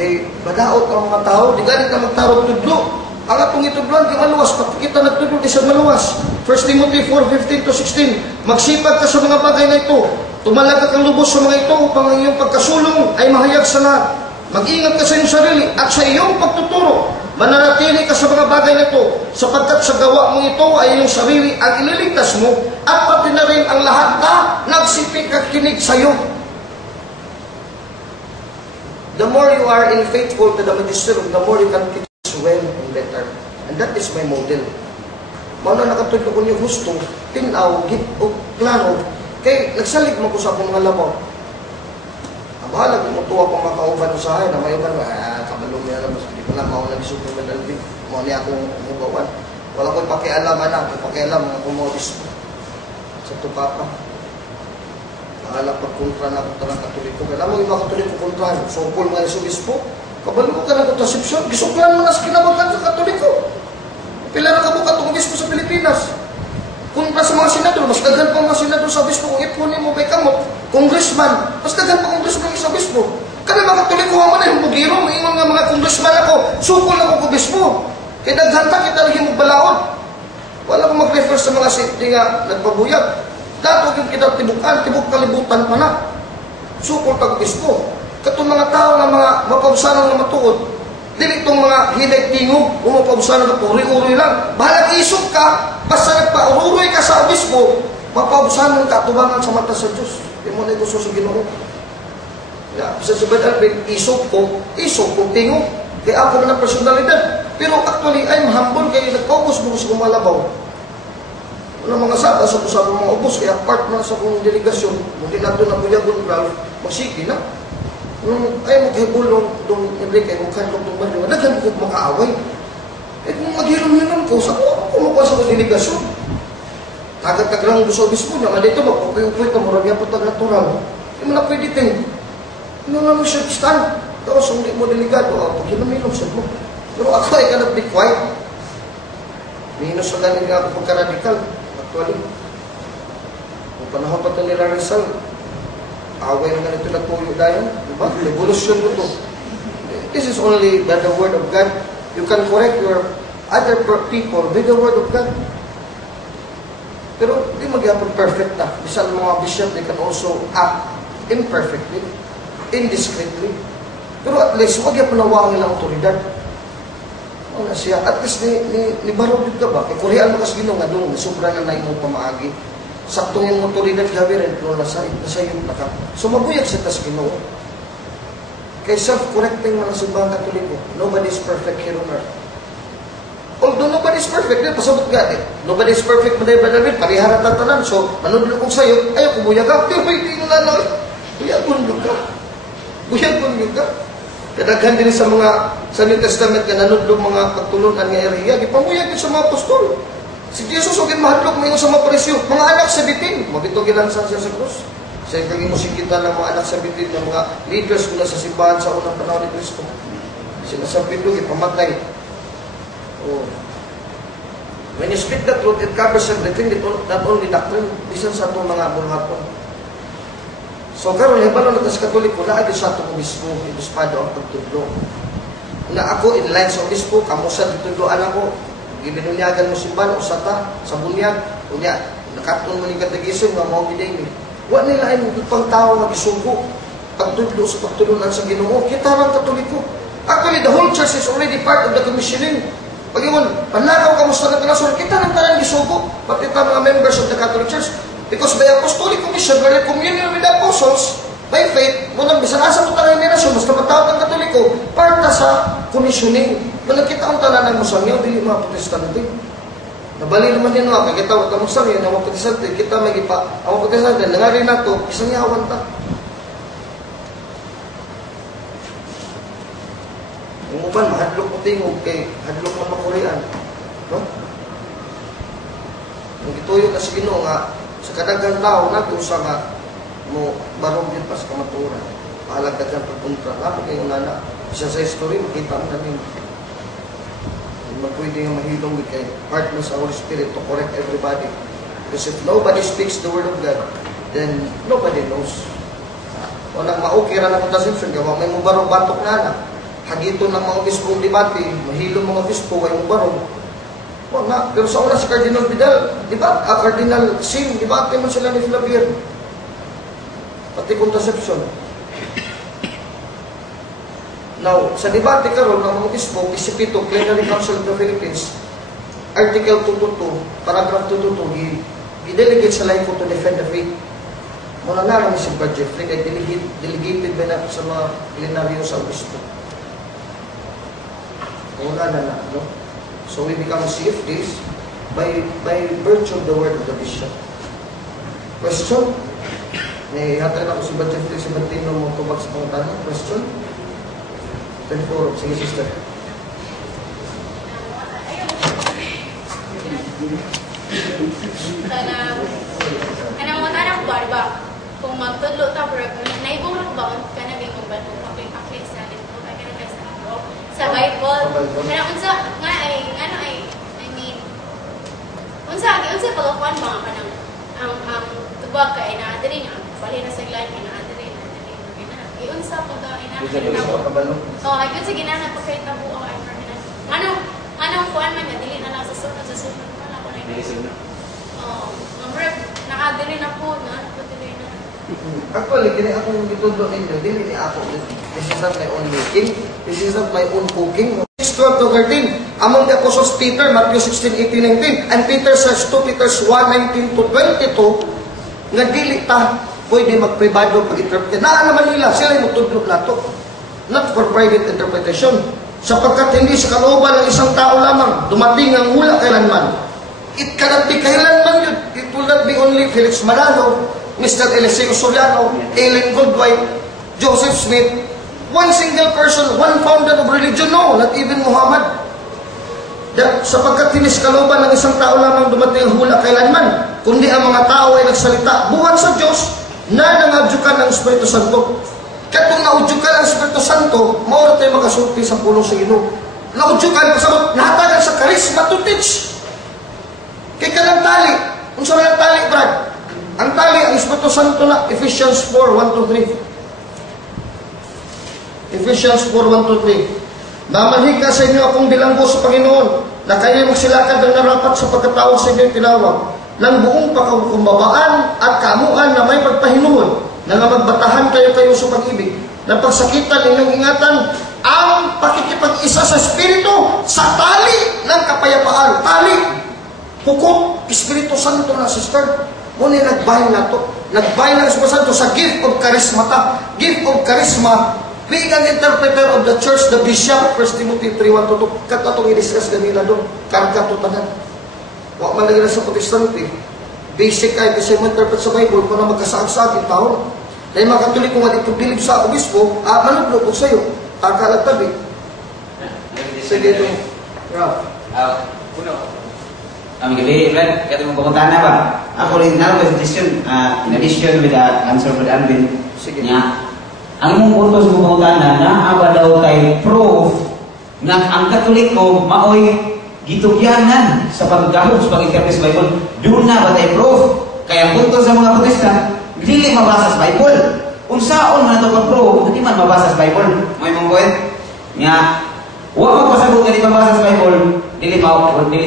kay badaot ang mga tao di ganit na magtarong tudlo. Ang atong itudluan kay maluwas, pati kita nagtudlo di sa maluwas. 1 Timothy 4:15 to 16. Magsipag ka sa mga bagay na ito. Tumalag kang lubos sa mga ito upang ang iyong pagkasulong ay mahayag sa lahat. Mag-ingat ka sa iyong sarili at sa iyong pagtuturo. Mananatili ka sa mga bagay na ito sapagkat sa gawa mo ito ay iyong sarili ang ililigtas mo at pati na rin ang lahat na nagsipik at kinig sa iyo. The more you are unfaithful to the magisterium, the more you can teach well and better. And that is my model. Mano nakatudlo ko niyo gusto, tinaw, git o plano, kay nagsalig mo ko sa akong mga labaw. Abahalag mo tuwa pang makauban ko sa akin, na may uban, kabalong niya lang, hindi ko lang maunang isog ng Alvin, mo niya akong umubawan. Wala ko'y pakialaman na, pakialam ng kumodis sa tupapa. Bahala pagkontra na ako talang Katoliko. Kaya mo iba Katoliko kontra, so Paul nga sa obispo, kabalo ka na kontrasepsyon, gisuklan mo na sa kinabagan sa Katoliko. Pila na kabukat ang obispo sa Pilipinas. Kontra sa mga senador, mas daghan pa mga senador sa obispo, kung ipunin mo ba'y kamot, congressman, mas daghan pa congressman sa obispo. Kaya mga Katoliko ang mga bugiro, ingon nga mga congressman ako, sukol ako sa obispo. Kaya daghan ta, kita lagi magbalaod. Wala akong mag-refer sa mga safety nga nagpabuyag. Dato yung kita tibukan, tibuk kalibutan pa na. Sukol ta obispo. Katong mga tao nga mga mapausanan nga matuod, dili itong mga hilig tingog, umapausanan nga uri-uri lang. Bahala isog ka, basta nagpa-ururoy ka sa obispo, mapausanan ka, tubangan sa mata sa Diyos. Di mo na gusto sa Ginoo. Sa Brother Alvin, isog ko tingog. Kaya ako na personalidad. Pero actually, I'm humble kaya nagpaubos mo sa kumalabaw. Wala mga sata sa kusapong mga ubos, kaya part na sa kong delegasyon, hindi na doon na buyagon, Ralph, magsige na. Ay maghibulong itong Enrique, magkain ko itong banyo, naghan ko makaaway. Eh kung maghilom-hilom ko, sa ako kumukuha sa kong delegasyon. Tagat-tagrang sa obispo niya, nga dito, magpupuy ka, marami ang patag-natural. Hindi mo na pwede tayo. Ano na mo siya stand? Tapos hindi mo delegado, paghilom-hilom siya mo. Pero ako ay ka na-be quiet. Minus sa galing nga ako pagka-radical. Actually, kung panahon pa ito nila Rizal, away na ganito na tuyo dahil, diba? Revolution mo ito. This is only by the word of God. You can correct your other people with the Word of God. Pero di magyapon perfect na. Bisan mga bishop, they can also act imperfectly, indiscreetly. Pero at least, wag yapon nawang ilang otoridad. Ano siya? At least ni barog ka ba? E kurihan mo kasi ginong nga doon, sobra na na imong pamaagi. Saktong yung otoridad gabi rin, pero nasayod na ka. So mabuyag siya tas ginoo. Kay self-correcting mga sumbang Katoliko. Nobody is perfect here on earth. Although nobody is perfect, pasabot nga eh. Nobody is perfect, maday ba David? Parihara tatanan. So, manudlo kong sayo, ayaw ko buyag ka. Pero hindi nyo lalaw. Buyag kong ka. Buyag kong ka. Kadaghan din sa New Testament ka nanudlo mga pagtulunan nga area. Ipamuyag din sa mga apostol. Si Jesus, huwag yung mahadlok mo yung sa mga presyo. Mga anak sa bitin. Mabitugilan siya sa krus. Sa ikang imusikitan ng mga anak sa bitin ng mga leaders mula sa simbahan sa unang panahon ni Cristo. Sinasabi doon, ipamatay. Oh. When you speak the truth, it covers everything, not only doctrine, bisan sa itong mga bulhapon. So, karon hibalo natin sa Katoliko, naagi sa itong obispo, ibuspado ang pagtudlo. Na ako, in line sa obispo, kamusa ditudloan ako, ginunyagan mo simbahan, usata, sa bunyag, unya, nakatun mo ni katagisun, nga mga giday ni. Wa nila ay pang tao nga gisugo pagtudlo sa pagtulunan sa Ginoo. Kita lang Katoliko. Actually, the whole church is already part of the commissioning. Pag-iwan, panlakaw kamusta na kanason, kita lang tanan gisugo, pati ta mga members of the Catholic Church. Because by Apostolic Commission, by communion with the apostles, by faith, munang bisan asa mo tanan ni nasyon, basta matawag ang Katoliko, parta sa commissioning. Kung nakita ang tanan ng musangyaw, dili mga protestante. Nabali naman din mga kaya kita, wata musang yan, ang mga protestante, kita may ipa, ang mga protestante, nangari na to, isang yawan ta. Yung uban, mahadlok mo tingog kay hadlok mo makurian. No? Yung ituyo na sa Ginoo nga, sa kadagang tao, nag-usa nga, mo barong din pa sa kamaturan. Pahalagdagan pagpunta. Lapag kayong nana, isa sa history, makita mo namin. Pwede yung mahilong with kay partner sa Holy Spirit to correct everybody. Because if nobody speaks the Word of God, then nobody knows. O nang maukira na kontasipsyon, gawa may mubarong batok na na. Hagito ng mga obispong debate, mahilong mga obispo, may mubarong. O na, pero sa una si Cardinal Vidal, di ba? Cardinal Sim, debate man sila ni Flavier. Pati kontasipsyon. Now, sa debate karon ng mga obispo, Isipito, Plenary Council of the Philippines, Article 222, Paragraph 222, i-delegate sa laiko to defend the faith. Muna nga namin si Brad Jeffrey, kaya delegated ba na sa mga plenaryo sa obispo. Muna na, no? So we become CFDs by virtue of the word of the bishop. Question? Hatay na ko si Brad Jeffrey, si Martino mo tubag sa pangutanong. Question? 24. Sige, sister. Kanang mga tanang ba, diba? Kung magtudlo ta, pero naibulot ba, kanang may mong bato, pakit sa dito, sa Bible. Kanang unsa, nga ay, ano ay, I mean, unsa pagakuan ba nga kanang, ang tubag ka, ay naadiri niya, bali na sa ilan, unsa po daw ay good sige na napakita po ako ay permanent. Anong kuan man nga dili na lang sa sunod wala ko na. Number nakadili na po na dili na. Actually, kini akong gitudlo ninyo, dili ni ako. This is not my own making. This is not my own cooking. 6:12-13. Among the apostles Peter, Matthew 16:18-19, and Peter says to Peter 1:19-22, nga dili ta pwede magpribado pag-interpret. Naman nila, sila yung magtudlo na ito. Not for private interpretation. Sapagkat hindi sa kalooban ng isang tao lamang, dumating ang hula kailanman. It cannot be kailanman yun. It will not be only Felix Manalo, Mr. Eliseo Soriano, Ellen Goldwhite, Joseph Smith, one single person, one founder of religion. No, not even Muhammad. Sapagkat hindi sa kalooban ng isang tao lamang dumating ang hula kailanman, kundi ang mga tao ay nagsalita buwan sa Diyos na nangadjukan ng Espiritu Santo. Katong naudjukan ang Espiritu Santo, maura tayo makasulti sa pulong sa Ginoo. Naudjukan, kasabot, nahatagan sa charisma to teach. Kaya ka ng tali. Kung saan ng tali, Brad? Ang tali, ang Espiritu Santo na, Ephesians 4:1-3. Ephesians 4:1-3. Mamanhig ka sa inyo akong bilanggo sa Panginoon, na kayo magsilakad ng narapat sa pagkatawag sa inyong tinawag, ng buong pagkumbabaan at kaamuan na may pagpahinuhon, na nga magbatahan kayo sa pag-ibig, na pagsakitan inyong ingatan, ang pakikipag-isa sa Espiritu, sa tali ng kapayapaan. Tali, hukok, Espiritu Santo na, sister. Muna nagbahin na to. Nagbahin ng Espiritu Santo sa gift of charismata. Gift of charisma, being an interpreter of the church, the bishop, 1 Timothy 3:1-2. Katong i-discuss ganila doon. Karga to tanan. Huwag man lagi na sa protestante. Basic kahit kasi mo interpret sa Bible, kung na magkasaag-saag yung taon. Dahil mga Katoliko kung hindi bilib sa obispo, manublo ko sa'yo. Kalagtabi. Sige ito. Uno. Kami gabi, Brad, kaya mong pupuntahan na ba? Ako rin na with addition, in addition with the answer with Alvin. Sige. Nga, ang mong puntos mong pupuntahan na, naaba daw kay proof na ang Katoliko maoy gitugyanan sa paggahog sa pag-interpret sa Bible. Doon na ba tayo proof? Kaya puntos sa mga Protestant, dili mabasa sa Bible. Kung saan man ito pag-proof, hindi man mabasa sa Bible. May mong point? Nga, huwag magpasagot na di mabasa sa Bible, dili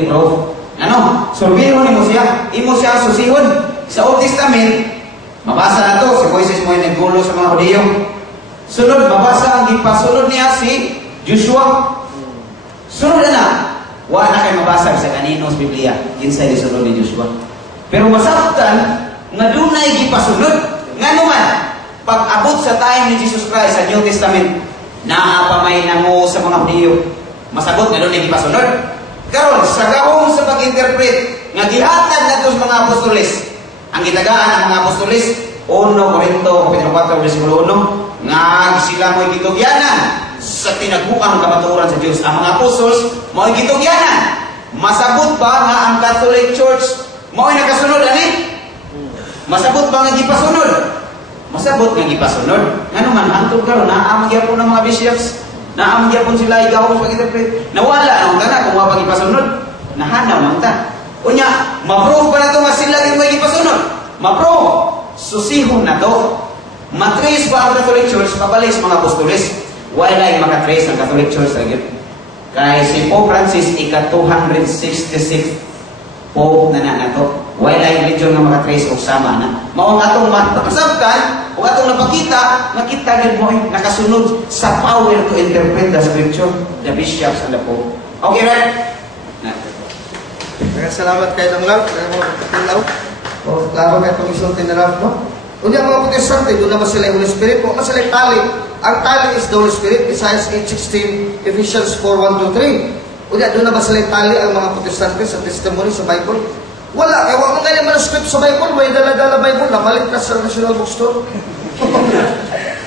proof. Ano? Surbihon mo siya. Imo siya susihon. Sa Old Testament, mabasa na to. Si Moises mo yung naggulo sa mga Hudiyo. Sunod, mabasa ang gipasunod niya si Joshua. Sunod na. Wala na kayo mabasa sa kanino sa Biblia. Inside the sunod ni Joshua. Pero masabtan, nga doon na gipasunod. Nga naman, pag-abot sa time ni Jesus Christ sa New Testament, naapamay nango sa mga Hudiyo. Masabot nga doon na gipasunod. Karon sa gahong sa pag-interpret nga gihatag nato sa mga apostoles. Ang gitagaan ang mga apostoles 1 Korinto kapitulo 4 bersikulo 1 nga sila mo'y gitugyanan sa tinaguang kamatuoran sa Dios. Ang mga apostles mo'y gitugyanan. Masabot ba nga ang Catholic Church mo'y nakasunod ani? Masabot ba nga gipasunod? Masabot nga gipasunod. Ngano man hangtod karon naa magyapon ng mga bishops. Naamgyapon sila igahong sa pag-interpret. Nawala ang tanan kung mga pag-ipasunod. Nahanaw ng tanan. Unya, ma-prove ba na ito nga sila din may ipasunod? Ma-prove. Susihon na to. Matrace ba ang Catholic Church pabalik sa mga apostoles? Wala yung makatrace ang Catholic Church. Kaya si Pope Francis, ika-266 Pope na to. Wala yung religion na makatrace o sama na. Maong atong masabtan, o atong napakita, nakita din mo nakasunod sa power to interpret the scripture, the bishops and the Pope. Okay, right? Salamat kayo ng love. Kaya mo kapatilaw. O, klaro kayo itong isultin na love, no? Unya mga protestante, doon naman sila yung Holy Spirit. Kung sila yung tali, ang tali is the Holy Spirit. Isaiah 8:16, Ephesians 4:1-3. Unya, doon naman sila yung tali, ang mga protestante sa testimony sa Bible. Wala, kaya wala mong ganyan manuscript sa Bible, may dala-dala Bible, napalit ka sa National Bookstore.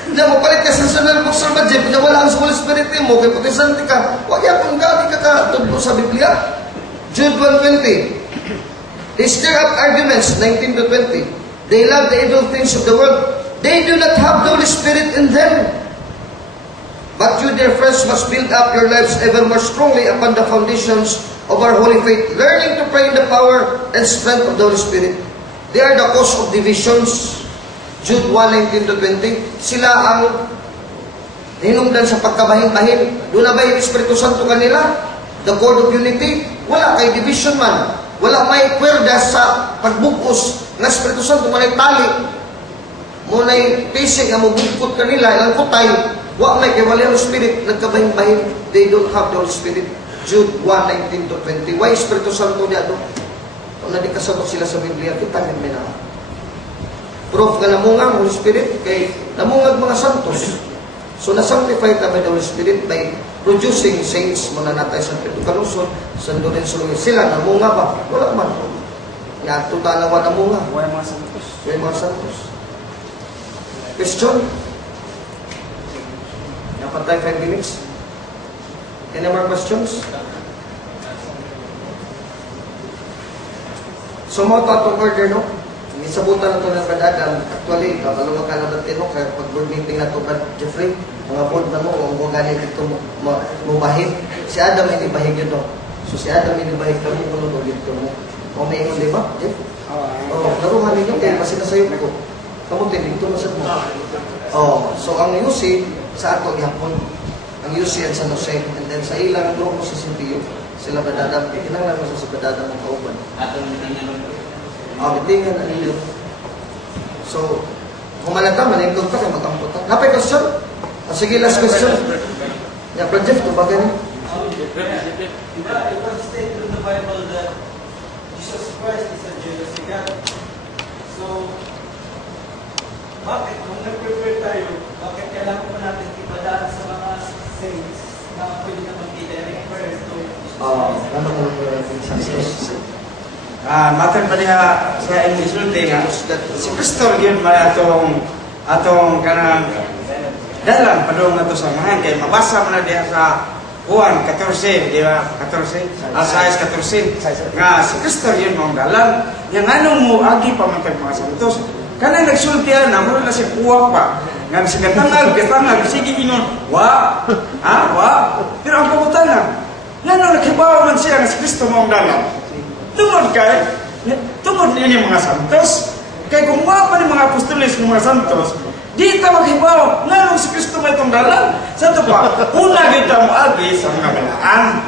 Hindi mo palit ka sa National Bookstore ba, Jeff? Wala ang Holy Spirit mo, kaya protestante ka. Huwag yan kung gabi ka katudlo sa Biblia. Jude 1:20. They stir up arguments, 19-20. They love the evil things of the world. They do not have the Holy Spirit in them. But you, dear friends, must build up your lives ever more strongly upon the foundations of our holy faith, learning to pray in the power and strength of the Holy Spirit. They are the cause of divisions. Jude 1:19-20. Sila ang hinungdan sa pagkabahin-bahin. Doon na ba yung Espiritu Santo kanila? The cord of unity? Wala kay division man. Wala may kwerda sa pagbukos ng Espiritu Santo. Muna'y tali. Muna'y pisig na mabukot kanila. Ilang kutay. Wala may kay wala yung Spirit. Nagkabahin-bahin. They don't have the Holy Spirit. Jude 1:19-20. Why Espiritu Santo niya doon? Kung nadikasabot sila sa Biblia, kita rin may na. Proof nga namungang Holy Spirit kay namungag mga santos. So nasanctify kami the Holy Spirit by producing saints. Muna natay sa Pedro Calusod, San Lorenzo Luis. Sila namunga ba? Wala man. Yan, tutalawa namunga. Wala mga santos. Wala mga santos. Question? Napatay 5 minutes. Any more questions? So, mga tatong order, no? Isabutan na ito ng kadadam. Actually, kakalungan ka na natin, no? Kaya pag board meeting na ito, Jeffrey, mga board na mo, ang mga galing dito mo bahig. Si Adam, hindi bahig yun, no? So, si Adam, hindi bahig ka mo, kung ulit ko mo. O, may ingon, di ba, Jeff? Oo, naruhan ninyo, kaya masinasayo ko. Kamutin, dito masad mo. Oh, so, ang yusi, sa ato, yapon. Ang UC and San Jose. And then sa ilang grupo sa CPU, sila badadam. Kinanglan mo sa badadam ng kauban. Bitingan na ninyo. So, kung malata, malingkod ka, mag-amputan. Napay question? Sige, last question. Yeah, Project, ito ba ganyan? It was stated in the Bible that Jesus Christ is a jealous God. So, bakit kung nag-prepare tayo, bakit kailangan pa natin ipadaan sa mga saints na pwede na magkita yung prayers to Ano mo sa Jesus? Matin pa niya sa insulti nga, si Kristo yun atong kanang dalang padung ato sa mga kay mabasa man na diha sa Juan 14, di ba? 14, Asayas 14. Nga si Kristo yun mong dalang. Yang anong mo agi pa man kay mga santos. Kana nagsultihan na mo na si kuwa pa. Nga si katangag, sige ingon, wa. Pero ang pabutan na, ngano nakibaw man siya nga si Kristo mong dalang. Tungod niya mga santos. Kaya kung pa ni mga apostolis ng mga santos, di ta maghibaw nga si Kristo may itong dalang. Sa ito pa, una kita mo agi sa mga balaan.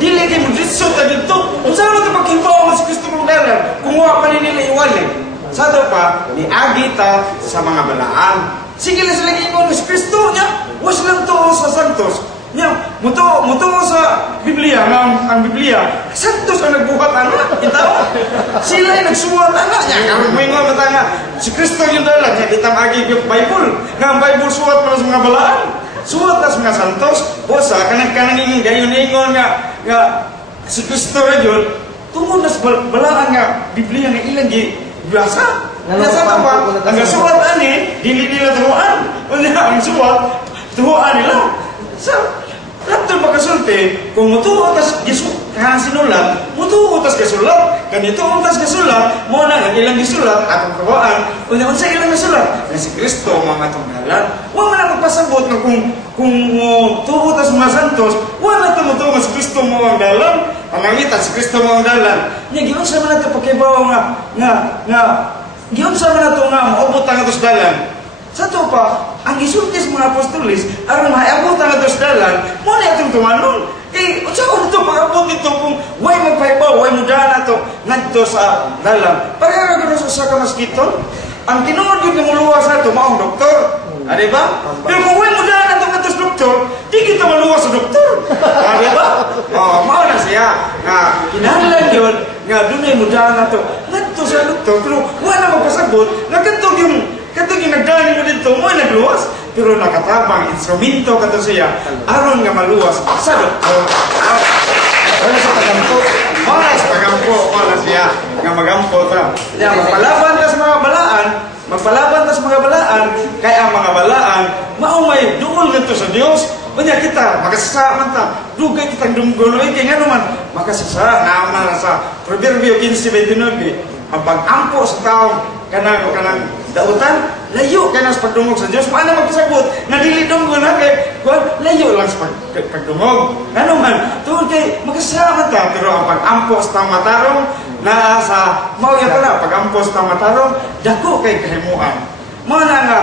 Dili kayo mo dito ta dito. Kung saan mo ito maghibaw si Kristo mong dalang, kung pa ni nila iwalin. Sa ito pa, ni agi ta sa mga balaan. Sige lang sila kayo si Kristo niya. Was lang to sa santos. Nya, muto sa Biblia, ang Biblia, santos ang nagbuhat anak, itaw. Sila ay nagsuwat anak niya. Karon mo nga matanga, si Kristo yung dalang niya, ditang agi yung Bible. Nga ang Bible suwat para sa mga balaan. Suwat na sa mga santos. Bosa, kanang ingin gayon-ingon nga si Kristo rin yun, tungkol na sa balaan nga Biblia nga ilang gibasa. Nasa pa, ang suwat ani, dili nila tuhuan. Ang suwat, tuhuan nila. So, raptor makasulti, kung mutuutas sinulat, mutuutas kasulat, ganito utas kasulat, mo na ilang gisulat, atong kawaan, unsa ilang gisulat, na si Kristo mga tunggalan. Huwag mo na magpasabot na kung tuutas mga santos, huwag na tumutungan si Kristo mga dalan, panangitan si Kristo mga dalan. Nga, giyon sa mga ito pakibaw nga, giyon sa mga ito nga, maubot ang atos dalan. Sa ito pa, ang isultis mga apostolis, aron maayabot ang atos dalan, mo na itong tumanon. Saan ito pag-abot ito kung way magpaibaw, way mudaan ito, nagto sa dalan. Parang gano'n sa kamaskiton, ang tinuod yung namuluwas na ito, maong doktor. Diba? Pero kung way mudaan ito atos doktor, di kita maluwas sa doktor. Diba? Mao na siya. Kinahanglan yun, nga doon ay mudaan na ito, nagto sa doktor, pero wala magpasabot, nagkantog yung nagdani mo dito, mo ay nagluwas. Pero nakatabang, instrumento ka to siya, aron nga maluwas sa doktor. Wala sa pagampo. Wala siya nga magampo ta. Kaya magpalaban ka sa mga balaan, kaya ang mga balaan, maumay, duol nga to sa Diyos. Kanya kita, makasasama ta, dugay kitang dumguloy, kaya nga naman, makasasama, naman sa Proverbio 15:29, ang pag-ampo sa taong kanang dautan, layo ka na sa pagdungog sa Diyos. Paano magpasabot? Nadilidong ko na kay layo lang sa pagdungog. Ano man, tuwag kay magkasama ta, pero ang pag-ampo sa taong matarong, na sa mauya pala, pag-ampo sa taong matarong, dako kay kahimuan. Mga nga,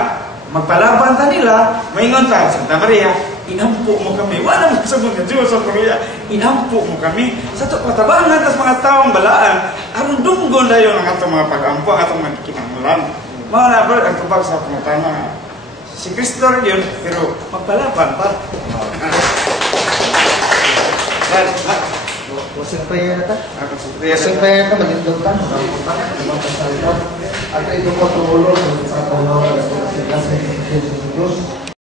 magpalaban ta nila, maingon ta, Santa Maria, inampo mo kami. Wala mo sa mga Diyos sa Maria, inampo mo kami. Sa ito, patabaan natin sa mga taong balaan, ang dunggon na yun ang atong mga pag-ampo, ang atong mga kinanglan. Mga nabal, ang tubag sa pangutana. Si Kristo rin yun, pero magpalaban pa. Closing prayer na ta? Closing prayer na, malindog ka. At ito po tumulong sa panahon ng Diyos.